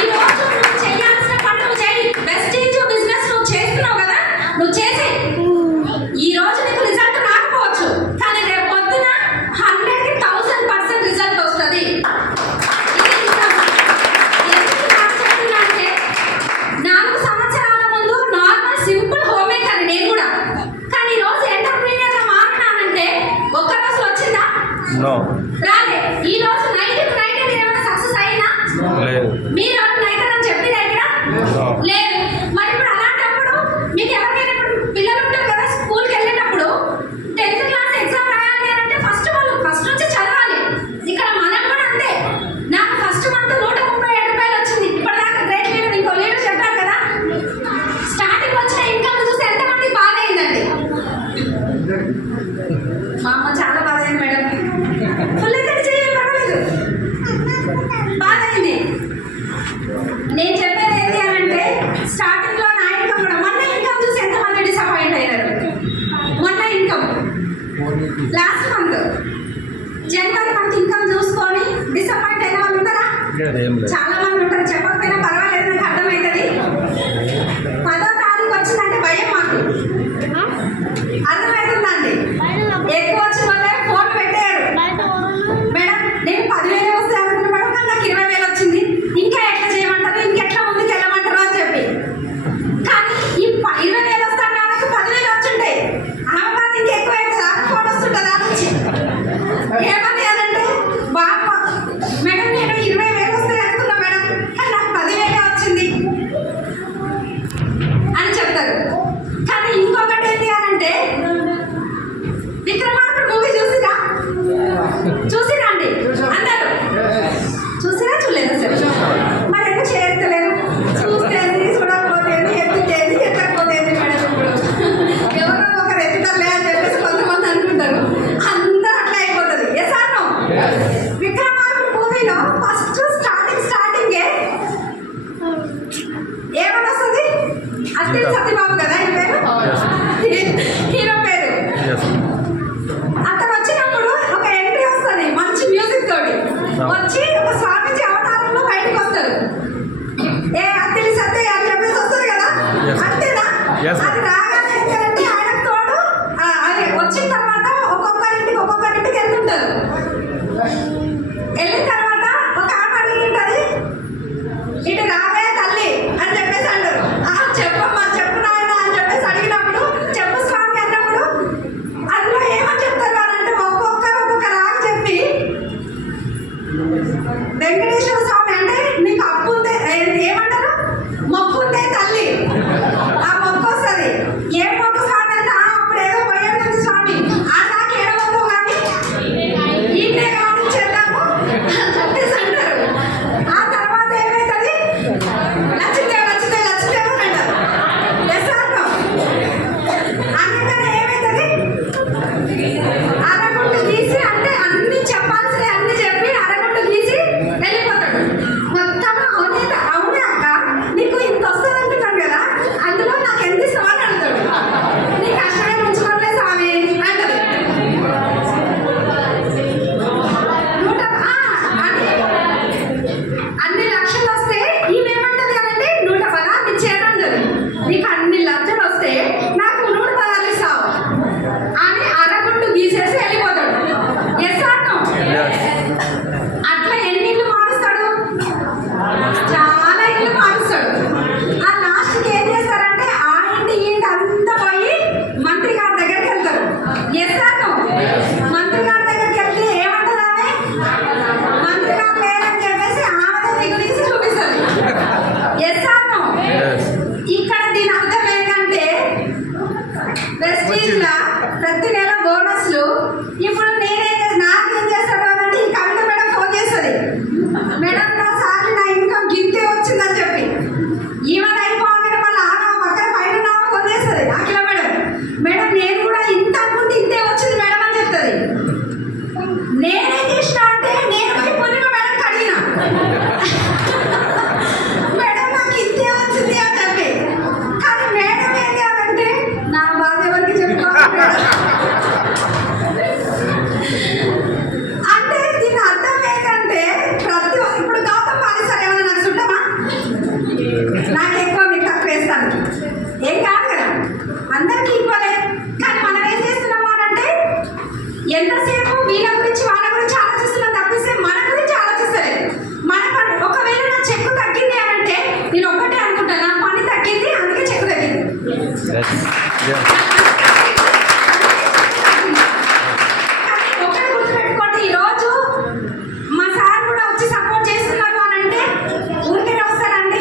ఈ రోజు నువ్వు చేయాల్సిన పని నువ్వు చేయి, బెస్టీజ్ బిజినెస్ నువ్వు చేస్తున్నావు కదా, నువ్వు చేసే. ఈ రోజు నీకు రిజల్ట్ రాకపోవచ్చు, కానీ రేపు పొద్దున 100కి 1000% రిజల్ట్ వస్తుంది. ఎందుకు నాకు చెప్తున్నా అంటే 4 సంవత్సరాల ముందు నార్మల్ సింపుల్ హోమ్ మేకర్ నేను కూడా, కానీ ఈ రోజు ఎంటర్ప్రీనియర్గా మారినానంటే ఒక్క రోజు వచ్చిందా? రాలే. ఈ రోజు నైట్ మీరు ఏమైనా సక్సెస్ అయినా మీరు నైట్ అని చెప్పింది ఎక్కడ లేదు. మరి ఇప్పుడు అలాంటప్పుడు మీకు ఎవరికైనా ఇప్పుడు పిల్లలు ఉంటారు కదా, స్కూల్కి వెళ్ళేటప్పుడు 10th క్లాస్ ఎగ్జామ్ రాయాలి అని అంటే ఫస్ట్ నుంచి చదవాలి. ఇక్కడ మనం కూడా అంతే. నాకు ఫస్ట్ మంత్ 137 రూపాయలు వచ్చింది. ఇప్పటిదాకా గ్రేట్ లీడర్ ఇంకో లీడర్ చెప్పారు కదా, స్టార్టింగ్ వచ్చిన ఇన్కమ్ చూసి ఎంతమంది బాధ అయిందండి. మా అమ్మ చాలా బాధ అయింది మేడం, ఫుల్ అత్తిలి సత్యబాబు కదా ఆయన పేరు, హీరో పేరు. అతను వచ్చినప్పుడు ఒక ఎంట్రీ వస్తుంది మంచి మ్యూజిక్ తోటి, వచ్చి ఒక స్వామీజీ అవతారంలో బయటకు వస్తారు. ఏ అత్తిలి సత్య అని చెప్పేసి వస్తుంది కదా, అంతేనా? అది రాగానే ఏంటంటే ఆయనకు తోడు అది వచ్చిన తర్వాత ఒక్కొక్కరింటికి వెళ్తుంటారు. వెళ్ళిన తర్వాత ఒక ఆమె అడిగింటది, ఇటు రావే తల్లి అని చెప్పేసి అంటారు. చెప్పమ్మా చెప్పు నాయన అని చెప్పేసి అడిగినప్పుడు చెప్పు స్వామి అన్నప్పుడు అందులో ఏమని చెప్తారు అని అంటే ఒక్కొక్క రాగా చెప్పి వెంకటేశ్వర స్వామి అంటే నీకు అప్పు ఉందే ఏమంటారు, మొక్కు ఉందే తల్లి, ఆ మొక్కు వస్తుంది. ఏ మొక్కు స్వామి అంటే అప్పుడు ఏదో పోయేది స్వామి, ఆ నాకు ఏడవద్దు కానీ ఈయనే కానీ చేద్దాము అని చెప్పేసి అంటారు. ఆ తర్వాత ఏమవుతుంది, నచ్చితే అని అంటారు. ఎస్ అన్నో అందుకనే ఏమవుతుంది, అరగుండు గీసి అంటే అన్ని చెప్పాల్సినవి అన్ని చెప్పి అరగుండు గీసి వెళ్ళిపోతాడు. మొత్తం అవునే అక్క నీకు ఇంత వస్తుంది అంటున్నాను కదా, అందులో నాకు ఎంత ఇస్తావు అని అడుగుతాడు. నీ కష్టమే ఉంచుకోలే స్వామి అంటది. అన్ని లక్షలు వస్తే ఈమెమంటది కదండి 110 ఇచ్చేదంటది. నీకు అన్ని లక్షలు వస్తే నాకు 110 ఇస్తావు అని అరగుండు గీసేసి వెళ్ళిపోతాడు. ఎస్ అన్నో అట్లా ఎన్ని ఇల్లు మారుస్తాడు, చాలా ఇల్లు మారుస్తాడు. ఆ లాస్ట్కి ఏం చేస్తారంటే ఆ ఇంటి ఈ ఇంటి అంతా పోయి మంత్రి గారి దగ్గరికి వెళ్తారు. ఎస్ అన్నో మంత్రి గారి దగ్గరికి వెళ్తే ఏమంటది ఆమె, మంత్రి గారు లేరని చెప్పేసి ఆమె దిగు తీసి చూపిస్తుంది. ఎస్ అన్నో ఇక్కడ దీని అర్థం ఏంటంటే ప్రెస్టీజ్ లా ప్రతి నెల బోనస్లు. ఇప్పుడు నాకేం చేస్తాడు అంటే ఈ కవిత మేడం ఫోన్ చేస్తుంది, మేడం నా సార్లు నా ఇన్కమ్ గింతే వచ్చిందని చెప్పి. ఈవెన్ అయిపోగానే మళ్ళీ ఆమె పక్కన పైన నాకు ఫోన్ చేస్తుంది అఖిల మేడం, మేడం నేను కూడా ఇంత అనుకుంటే ఇంతే వచ్చింది మేడం అని చెప్తుంది. నేనేం చేసిన అంటే నేను పోయి పూర్ణిమ మేడంకి అడిగిన, మేడం నాకు ఇంతే వచ్చింది అని చెప్పి. కానీ మేడం ఏంటి అంటే నా బాధ ఎవరికి చెప్పుకోవాలి మేడం అంటే దీని అర్థం ఏంటంటే ఇప్పుడు గౌతమ్ పాలి సార్ ఏమైనా నాకు చుట్టమా, నాకు ఎక్కువ మీకు తక్కువ వేస్తాను ఏం కాదు కదా, అందరికీ ఈక్వలే. కానీ మనం ఏం చేస్తున్నాము అని అంటే ఎంతసేపు వీళ్ళ గురించి వాళ్ళ గురించి ఆలోచిస్తున్నాం తప్పిస్తే మన గురించి ఆలోచిస్తలేదు. మన పని ఒకవేళ నా చెక్కు తగ్గింది అని అంటే నేను ఒక్కటే అనుకుంటాను, నా పని తగ్గింది అందుకే చెక్కు తగ్గింది. ఒకటి గుర్తుపెట్టుకోండి, ఈరోజు మా సార్ కూడా వచ్చి సపోర్ట్ చేస్తున్నారు అని అంటే ఊరికే వస్తారండి,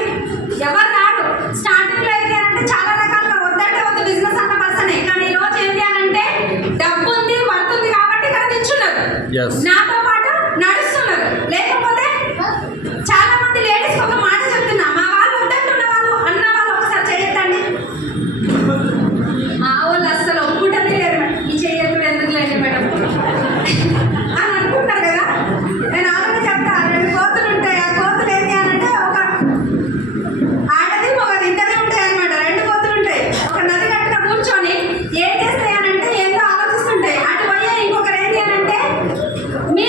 ఎవరు రాడు. స్టార్టింగ్ లో ఏంటి అంటే చాలా రకాలుగా వద్దంటే వద్దు బిజినెస్ అన్న పర్సనే. కానీ ఈ రోజు ఏంటి అని అంటే డబ్బు ఉంది పడుతుంది కాబట్టి ఇక్కడ తెచ్చున్నారు, నాతో పాటు నడుస్తున్నారు. లేకపోతే చాలా మంది లేడీస్ ఒక మాట చెప్తున్నా, మా వాళ్ళు వద్దంటున్న వాళ్ళు అన్న వాళ్ళు ఒకసారి చేయొద్దండి, మా వాళ్ళు అస్సలు ఒప్పుకుంటే లేదు ఈ చేయకు ఎందుకు లేదు మేడం అని అనుకుంటారు కదా. నేను ఆల్రెడీ చెప్తా, 2 కోతులు ఉంటాయి. ఆ కోతులు ఏంటి అని అంటే ఒక ఆడది ఒకది ఇద్దరే ఉంటాయి అనమాట. 2 కోతులు ఉంటాయి. ఒక నది గట్టున కూర్చొని ఏం చేస్తాయి అని అంటే ఏంటో ఆలోచిస్తుంటాయి. అటు పోయే ఇంకొకరు ఏంటి అని అంటే మీ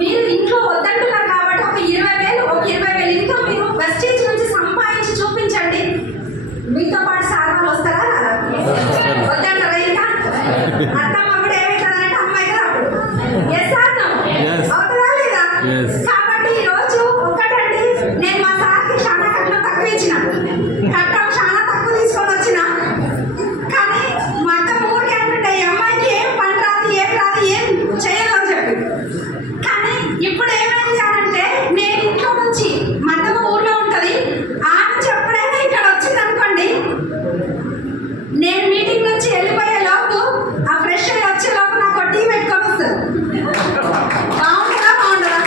మీరు ఇంట్లో వద్దంటున్నారు కాబట్టి ఒక 20,000 ఇంకా మీరు వెస్టేజ్ నుంచి సంపాదించి చూపించండి. మీతో పాటు సార్ వాళ్ళు వస్తారా రారా? వద్దంటారా ఇంకా? అత్తమ్మ కూడా ఏమవుతుందంటే అమ్మాయి కదా అప్పుడు. ఎస్ సార్ అవుతుందా లేదా? కాబట్టి ఈ రోజు ఒకటండి, నేను మా సార్కి చాలా కట్నం తక్కువ ఇచ్చిన, కట్నం చాలా తక్కువ తీసుకొని వచ్చిన. కానీ మా అత్త ఊరికి అంటుంటే ఈ అమ్మాయికి ఏం పని రాదు, ఏం రాదు, ఏం చేయదు అని చెప్పి. కానీ ఇప్పుడు ఏమైంది అంటే నేను ఇంట్లో నుంచి మా అత్తమ్మ ఊర్లో ఉంటుంది, ఆమె చెప్పుడైనా ఇక్కడ వచ్చింది అనుకోండి, నేను మీటింగ్ నుంచి వెళ్ళిపోయే లోపు ఆ ఫ్రెష్ అయ్యి వచ్చే లోపు నాకు టీ పెట్టుకొని వస్తుంది. బాగుంటుందా బాగుంటుందా?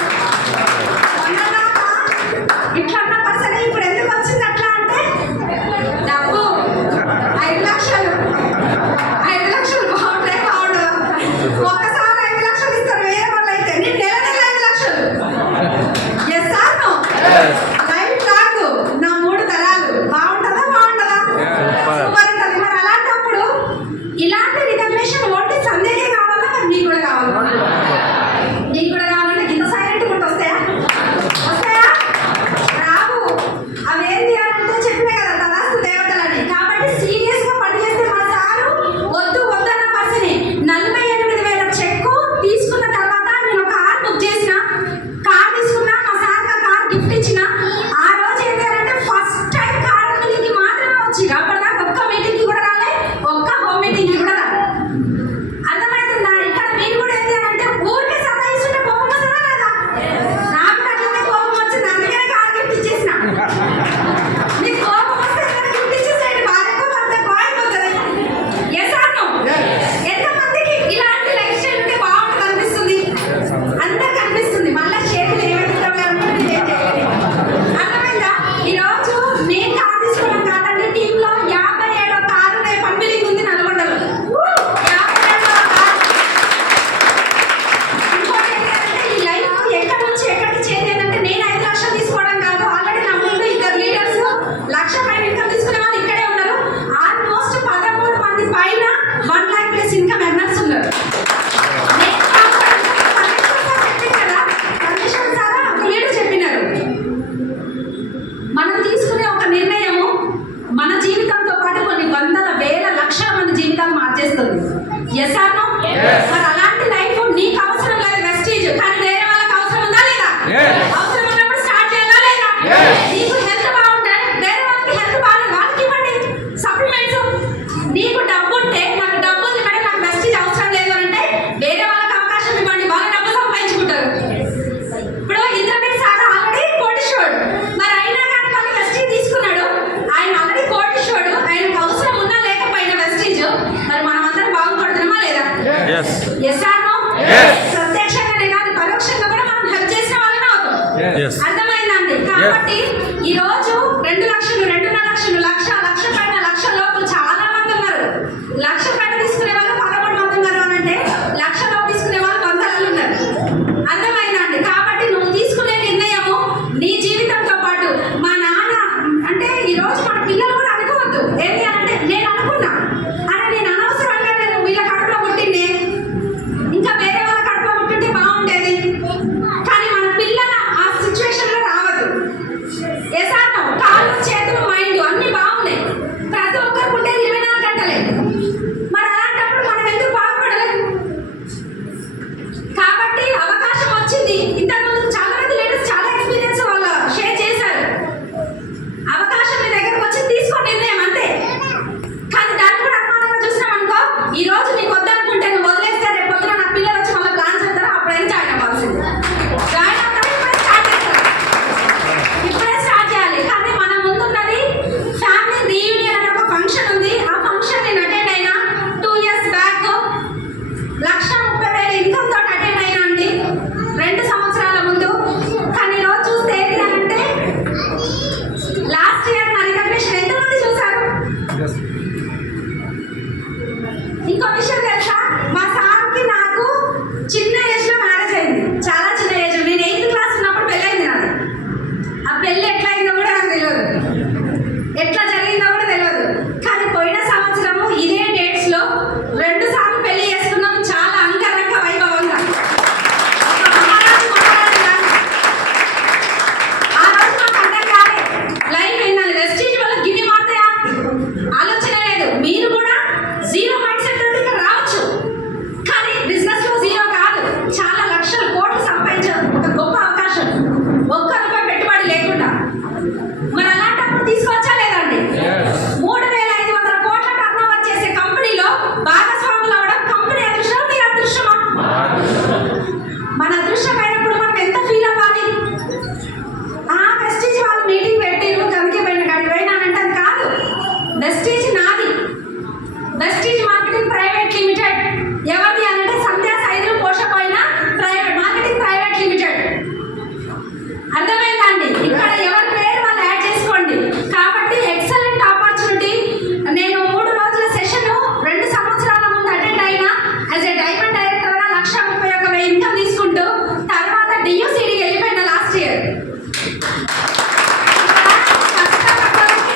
డియూసీడీకి వెళ్ళిపోయిన లాస్ట్ ఇయర్.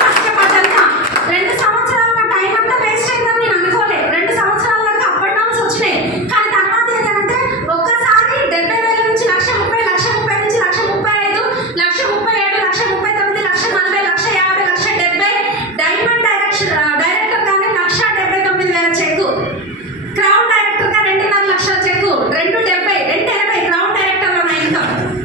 కష్టపడ్డాక 2 సంవత్సరాలు నా టైం అంతా వేస్ట్ అయిందని నేను అనుకోలే. 2 సంవత్సరాల దాకా అప్ అండ్ డౌన్స్ వచ్చినాయి. కానీ తర్వాత ఏంటంటే ఒక్కసారి 70,000 నుంచి 1,30,000, 1,30,000 నుంచి 1,35,000, 1,37,000, 1,39,000, 1,40,000, 1,50,000, 1,70,000, డైమండ్ డైరెక్టర్ గానే 1,79,000 చెక్కు, క్రౌన్ డైరెక్టర్ గా 2.5 లక్షల చెక్కు, 2,70,000, 2,80,000 క్రౌన్ డైరెక్టర్ లో నా ఇన్కమ్.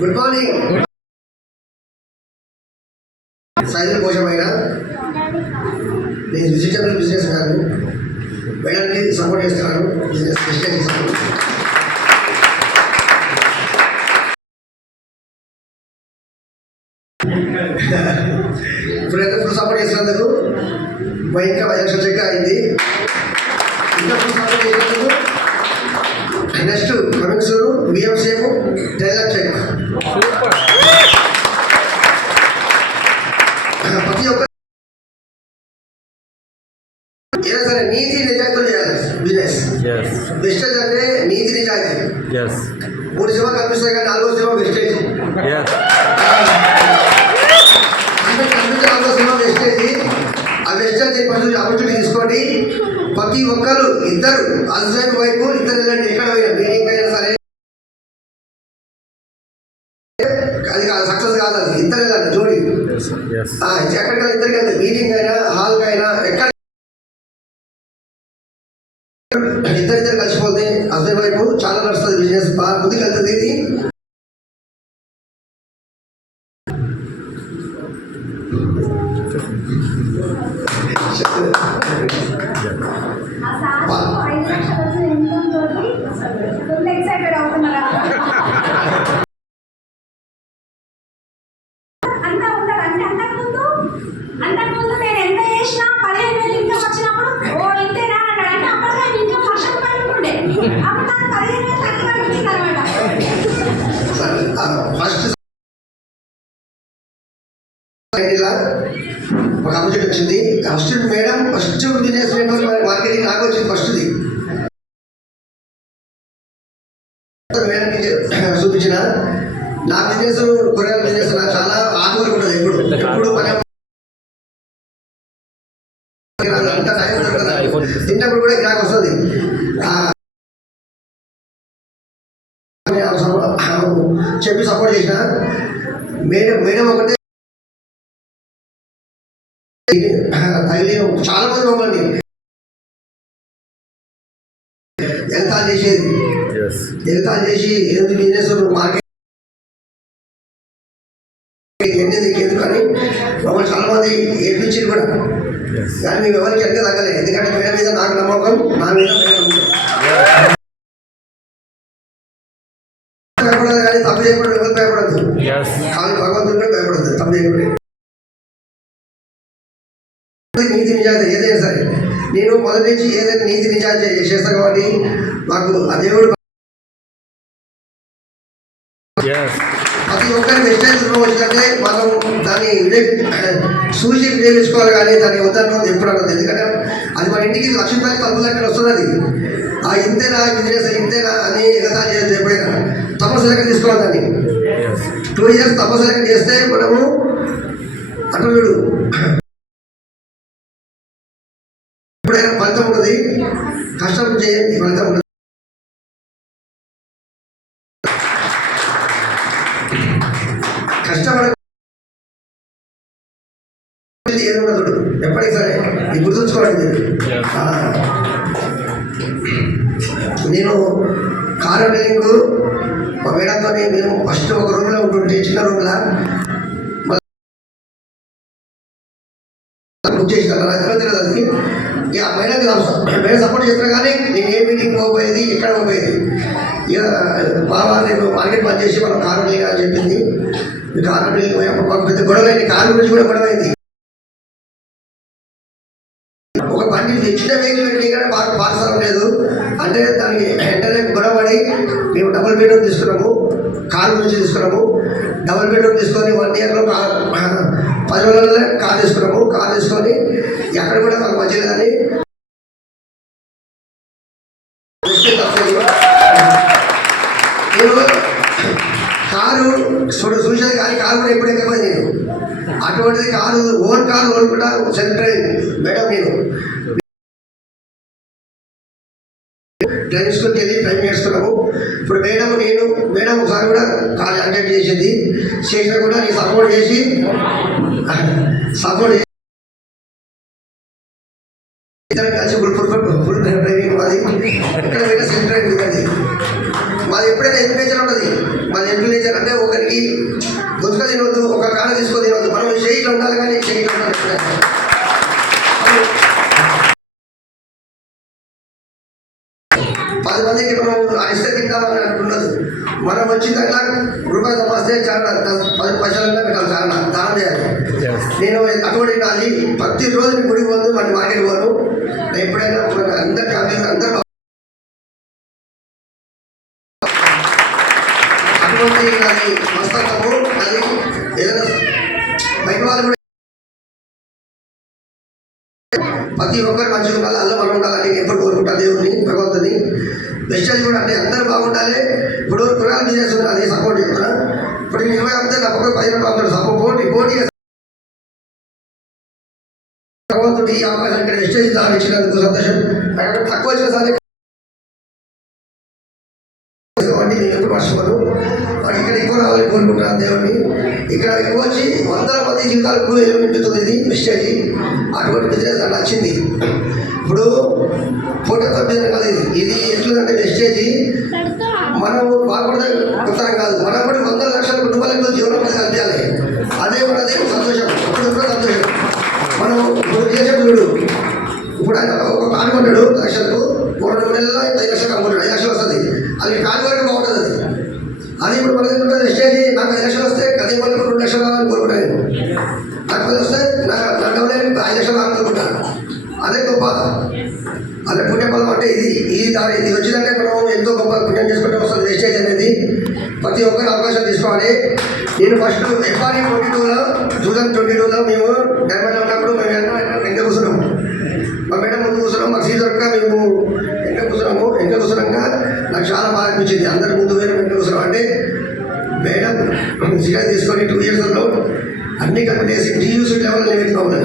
Good morning. సైజుల కోశమైన నేను వెజిటబుల్ బిజినెస్ మ్యాన్. మేడానికి సపోర్ట్ చేస్తున్నాను. బిజినెస్ డిస్టెన్స్ ఇస్తాను. ఇప్పుడైతే ఫుల్ సపోర్ట్ చేసినందుకు ఇంకా 5 లక్షల చెక్ అయింది. ఇంకా ఫుల్ సపోర్ట్ చేసినందుకు నెక్స్ట్ కమింగ్ సూన్ బిఎంసీఎం 10 లక్ష చెక్. ప్రతి ఒక్క ఏదైనా సరే నీతి నిజాయితీతో చేయాలి బిజినెస్. వెస్టేజ్ అంటే నీతి నిజాయితీ. 3 సినిమా కనిపిస్తాయి కానీ 4వ సినిమా వెస్టేజ్. అంటే కనిపించే 4వ సినిమా వెస్టేజ్. ఆ వెస్టేజ్ ఆపర్చునిటీ తీసుకోండి. ప్రతి ఒక్కరు ఇద్దరు హస్బెండ్ వైఫ్ ఇద్దరు వెళ్ళండి. ఎక్కడ పోయినా మీటింగ్ అయినా సరే అది సక్సెస్ కాదు. అది ఇద్దరు వెళ్ళండి జోడి. ఎక్కడికైనా ఇద్దరికి వెళ్తారు. మీటింగ్ అయినా హాల్కి అయినా ఎక్కడ ఇద్దరు కలిసిపోతే హస్బెండ్ వైపు చాలా నడుస్తుంది. బిజినెస్ బాగా ముందుకు వెళ్తుంది. ఇది అంతకుముందు నేను ఎంత చేసినా 15,000 ఇన్కమ్ వచ్చినప్పుడు ఓ ఇంతేనా అన్నాడు. అంటే అప్పటికే ఇన్కమ్ 1,00,000 ఉండే. అప్పుడు నాకు 15,000 తక్కువ అనిపించింది అనమాట. ఫస్ట్ ఒక ఆపర్చునిటీ వచ్చింది. First madam first business marketing నాకు వచ్చింది. ఫస్ట్ది మేడంకి చూపించిన నా బిజినెస్ కూరగాయల బిజినెస్ నాకు చాలా ఆత్మకూర ఉంటుంది. ఎప్పుడు పని అంత టైం దొరకదు. తిన్నప్పుడు కూడా గిరాకు వస్తుంది. చెప్పి సపోర్ట్ చేసిన మేడం ఒకటే తగిలి చాలా మంది మమ్మల్ని ఎగతాళి చేసేది. ఎగతాళి చేసి ఎందుకు బిజినెస్ మార్కెట్ ఎందుకు అని మమ్మల్ని చాలా మంది ఏడ్పించింది కూడా. కానీ మేము ఎవరికి ఎక్క తగ్గలేదు. ఎందుకంటే మేడం మీద నాకు నమ్మకం, నా మీద భయపడదు. కానీ తప్పు చేయకూడదు. ఎవరు భయపడద్దు. కానీ భగవంతుడు కూడా భయపడద్దు. తప్పు చేయకూడదు. నీతి నిజాయితీ ఏదైనా సరే నేను మొదటి నుంచి ఏదైనా నీతి నిజాయితీ చేస్తాను కాబట్టి మాకు ఆ దేవుడు ప్రతి ఒక్కరి వెస్టేజ్ వచ్చినట్టే మనం దాన్ని చూసి వినియోగించుకోవాలి. కానీ దాన్ని ఉదాహరణ ఎప్పుడు అన్నది. ఎందుకంటే అది మన ఇంటికి 1,00,000 రూపాయలు తప్పులు అక్కడ వస్తున్నది. ఆ ఇంతేనా బిజినెస్ ఇంతేనా అని ఎగతా చేయదు. ఎప్పుడైనా తపస్సు లెక్క తీసుకోవాలి. దాన్ని 2 years తపస్సు లెక్క చేస్తే మనము అటు ఎప్పుడైనా ఫలితం ఉన్నది. కష్టం చేయండి, ఫలితం ఉన్నది. కష్టపడ ఏదున్నదు ఎప్పటికీ సరే ఇది గుర్తుంచుకోండి. నేను కారు డీలింగ్ మా మేడంతో మేము ఫస్ట్ ఒక రూమ్లో ఉంటుంటే చిన్న రూమ్లో బుక్ చేసిన నాకు తెలియదు. అది ఇక మేడం సపోర్ట్ చేస్తున్నా కానీ నేను ఏ మీటింగ్ పోయేది ఎక్కడ పోయేది. ఇక బాబా నేను మార్కెట్ బంద్ చేసి మనం కారు డీలింగ్ అని చెప్పింది. కారు డీలింగ్ మాకు పెద్ద గొడవ అయింది. కారు గురించి కూడా గొడవ అయింది. ఒక బండి చిన్న వెహికల్ పెట్టి కానీ పాఠశాల లేదు అంటే దానికి వెంటనే గొడవపడి మేము డబుల్ బెడ్రూమ్ తీసుకున్నాము. కారు గురించి తీసుకున్నాము. డబుల్ బెడ్రూమ్ తీసుకొని 1 yearలో 10 రోజుల్లో కారు తీసుకున్నాము. కారు తీసుకొని ఎక్కడ కూడా మాకు మంచి లేదని నేను కారు చూసేది కానీ కారు కూడా ఎప్పుడు ఎక్కకపోయింది. నేను అటువంటిది కారు ఓన్ కారు కూడా సెంటర్ మేడం నేను డ్రైవింగ్ స్కూల్కి వెళ్ళి డ్రైవింగ్ నేర్చుకున్నాము. ఇప్పుడు మేడం ఒకసారి కూడా కాలేజ్ అటెండ్ చేసినా కూడా నేను సపోర్ట్ చేసి ఇద్దరు కలిసి ఫుల్ డ్రైవింగ్ మాది. ఎక్కడ పోయినా సెంటర్ డ్రైవింగ్ అది మాది. ఎప్పుడైనా ఎంపీ నేచర్ ఉంటుంది. మాది ఎంపీ నేచర్ అంటే ఒకరికి 10 మందికి మనం ఇస్తే తింటామని అంటున్నది. మనం వచ్చి దాంట్లో రూపాయలు సంపాదిస్తే చాలా 10 పైసలన్నా పెట్టాలి, చాలా దానం చేయాలి. నేను అటువంటి నాది ప్రతిరోజు నేను గుడికి పోదు, మన మార్కెట్ పోను. ఎప్పుడైనా అందరు ఫ్యామిలీ అందరూ అటువంటి నాది మస్తకము. అది ఏదైనా బయట వాళ్ళు కూడా ప్రతి ఒక్కరు మంచిగా ఉండాలి, అల్లం మనం ఉండాలని ఎప్పుడు కోరుకుంటాను దేవుడిని, భగవంతుని. వెస్టేజ్ కూడా అంటే అందరూ బాగుండాలి. ఇప్పుడు కూరగాయల బిజినెస్ ఉంది, అది సపోర్ట్ చెప్తున్నా. ఇప్పుడు 20 అమ్మితే నా పక్కన 10 రూపాయలు సపోర్ట్ పోటీ భగవంతుడు ఈ అవకాశం ఇక్కడ వెస్టేజ్ దాని ఇచ్చినందుకు సంతోషం. అక్కడ తక్కువ వచ్చిన సార్ నేను ఎప్పుడు మర్చిపోను. ఇక్కడ ఎక్కువ రావాలని కోరుకుంటున్నాను దేవుడిని. ఇక్కడ ఎక్కువ వచ్చి 100 మంది జీవితాలకు నింపుతుంది ఇది వెస్టేజ్. అటువంటి బిజినెస్ నాకు నచ్చింది. ఇప్పుడు ఫోటోతో బిజినెస్ కాదు ఇది ఎట్లుందంటే వెస్టేజ్ మనం బాగుపడదా ఉత్తరం కాదు, మనం కూడా 100 లక్షల కుటుంబాలకు జీవనోపాధి కల్పించాలి. అదే మనది సంతోషం, ఇప్పుడు కూడా సంతోషం. మనం ఇప్పుడు చేసే చూడు, ఇప్పుడు ఆయన ఒక కాను కొన్నాడు 10 లక్షలకు, 2 నెలల్లో 5 లక్షలు అమ్ముతాడు, 5 లక్షలు వస్తుంది. అది కాను వరకు బాగుంటుంది. అది ఇప్పుడు మన దగ్గర ఉంటుంది వెస్టేజ్. నాకు 5 లక్షలు వస్తే అదే వాళ్ళకి 2 లక్షలు కావాలని కోరుకుంటాను. నాకు 10 వస్తే నాకు డబ్బులు 5 లక్షలు కావాలనుకుంటాను. అదే గొప్ప, అదే పుణ్యఫలం అంటే ఇది దాని ఇది వచ్చిందంటే మనం ఎంతో గొప్ప పుణ్యం చేసుకుంటే వస్తుంది వెస్టేజ్ అనేది. ప్రతి ఒక్కరు అవకాశం తీసుకోవాలి. నేను ఫస్ట్ FRE 2022లో మేము డైమండ్లో ఉన్నప్పుడు మేము వెంట కూర్చున్నాము. మా మేడం ముందు కూర్చున్నాం, మాకు సీట్ దొరక మేము వెంట కూర్చున్నాక నాకు చాలా బాగా అనిపించింది. అందరి ముందు వెంట కూర్చున్నాం అంటే మేడం సీట్ తీసుకొని 2 ఇయర్స్లో అన్ని కట్టేసి DUC లెవెల్ నియమిస్తున్నాం.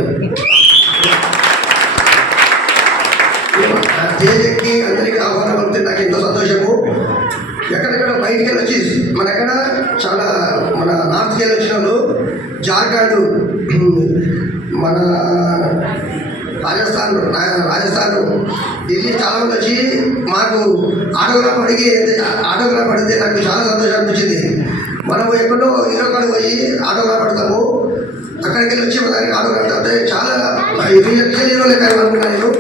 స్టేజ్కి అందరికీ ఆహ్వానం అవుతుంది, నాకు ఎంతో సంతోషము. ఎక్కడెక్కడ బయటికి వెళ్ళి వచ్చి ఎక్కడ చాలా మన నార్త్కి వెళ్ళి వచ్చిన వాళ్ళు, జార్ఖండ్, మన రాజస్థాన్, ఢిల్లీ చాలా మంది వచ్చి మాకు ఆటోగ్రాఫ్ అడిగితే నాకు చాలా సంతోషం అనిపించింది. మనం ఎక్కడో హీరో కాడికి పోయి ఆటోగ్రాఫ్ అడుగుతాము, అక్కడికి వెళ్ళి వచ్చి మన దానికి ఆటోగ్రాఫ్ అంటే చాలా రియల్ హీరో లెక్క అనుకున్నాను నేను.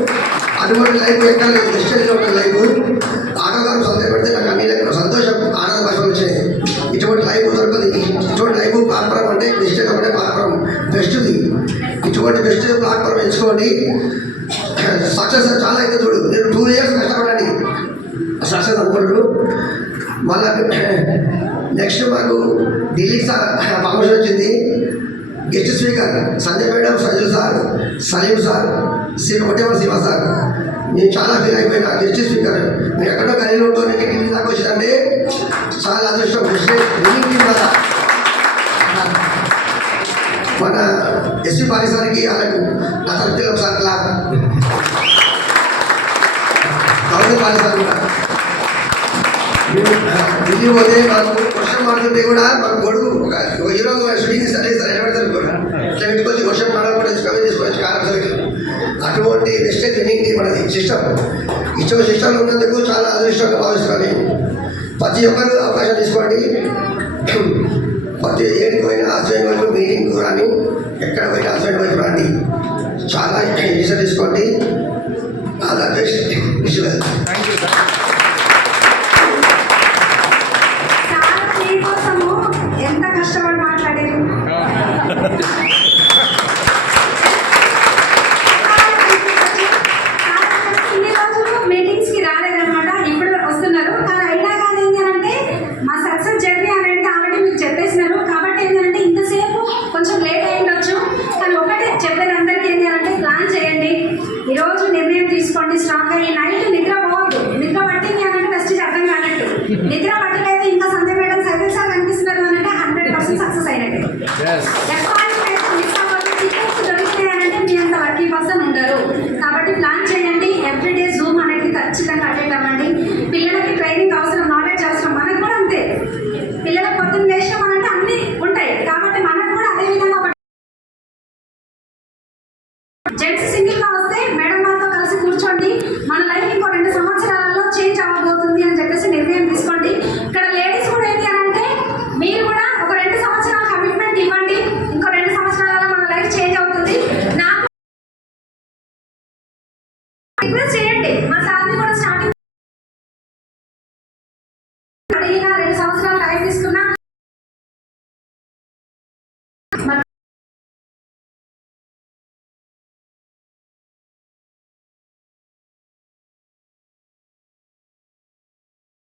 అటువంటి లైఫ్ ఎక్కడ లేదు, వెస్టేజ్లో ఉన్న లైఫ్. ఆటోగ్రాఫ్ సందేహం పెడితే నాకు అన్ని లైఫ్ సంతోషం, ఆనంద భాషలు వచ్చినాయి. ఇటువంటి లైఫ్ దొరకదు. ఇటువంటి లైఫ్ ప్లాట్ఫామ్ అంటే వెస్టేజ్ ఒకటే ప్లాట్ఫామ్ బెస్ట్ది. ఇటువంటి బెస్ట్ ప్లాట్ఫామ్ ఎంచుకోండి. సక్సెస్ చాలా అయితే చూడు, నేను 2 ఇయర్స్ కష్టపడండి సక్సెస్ అనుకుంటారు. మళ్ళీ నెక్స్ట్ మాకు ఢిల్లీకి ప్రమోషన్ వచ్చింది. Guest speaker Sanjay madam, Sajjal sir, Salim sir, ఒకటేమో శివ సార్. నేను చాలా ఫీల్ అయిపోయినా. గెస్ట్ స్పీకర్ నేను ఎక్కడో గలీలో ఉంటూనే ఢిల్లీ దాకా వచ్చిందంటే చాలా అదృష్టం. కదా మన ఎస్పీ పాలిసారికి వాళ్ళకు నా తరఫున ఒకసారి క్లాప్. గవర్నర్ పాలిసార్ కూడా ఢిల్లీ పోతే మాకు వర్షం పడుతుంటే కూడా మాకు గొడుగు ఒక హీరో షూటింగ్ సరే పెడతారు కూడా ఇట్లా పెట్టుకొచ్చి వర్షం పడకుండా కవి తీసుకోవచ్చు కారణం. అటువంటి వెస్టేజ్ ట్రైనింగ్ మనది సిస్టమ్. ఇటువంటి సిస్టమ్ ఉన్నందుకు చాలా అదృష్టంగా భావిస్తున్నాను. ప్రతి ఒక్కరు అవకాశం తీసుకోండి. ప్రతి ఏడికి పోయినా హస్బెండ్ వైపు మీటింగ్ కానీ ఎక్కడ పోయినా హస్బెండ్ వైపు రండి. చాలా డిసిషన్ తీసుకోండి. All the best. విజువల్ ఎంత కష్టపడి మాట్లాడారు. ఇన్ని రోజులు మీటింగ్స్కి రాలేదన్నమాట, ఇప్పుడు వస్తున్నారు. కానీ అయినా కానీ ఏంటంటే మా సక్సెస్ జర్నీ అనేది ఆల్రెడీ మీకు చెప్పేసినారు. కాబట్టి ఏంటంటే ఇంతసేపు కొంచెం లేట్ అయ్యిండొచ్చు, కానీ ఒకటే చెప్పేది అందరికీ ఏంటంటే ప్లాన్ చేయండి. ఈరోజు నిర్ణయం తీసుకోండి స్ట్రాంగ్గా. ఈ నైట్ నిద్ర పోవద్దు. నిద్ర పట్టింది అనంటే ఫస్ట్ అర్థం కానట్టు. నిద్ర పట్టలేదు ఇంకా సంధ్య మేడం సైకిల్ సార్ కనిపిస్తున్నారు అనంటే 100% సక్సెస్ అయినట్టు. టికెట్స్ దొరికినాయనంటే మీ అంత 1% ఉండరు. కాబట్టి ప్లాన్ చేయండి. ఎవ్రీడే జూమ్ అనేది ఖచ్చితంగా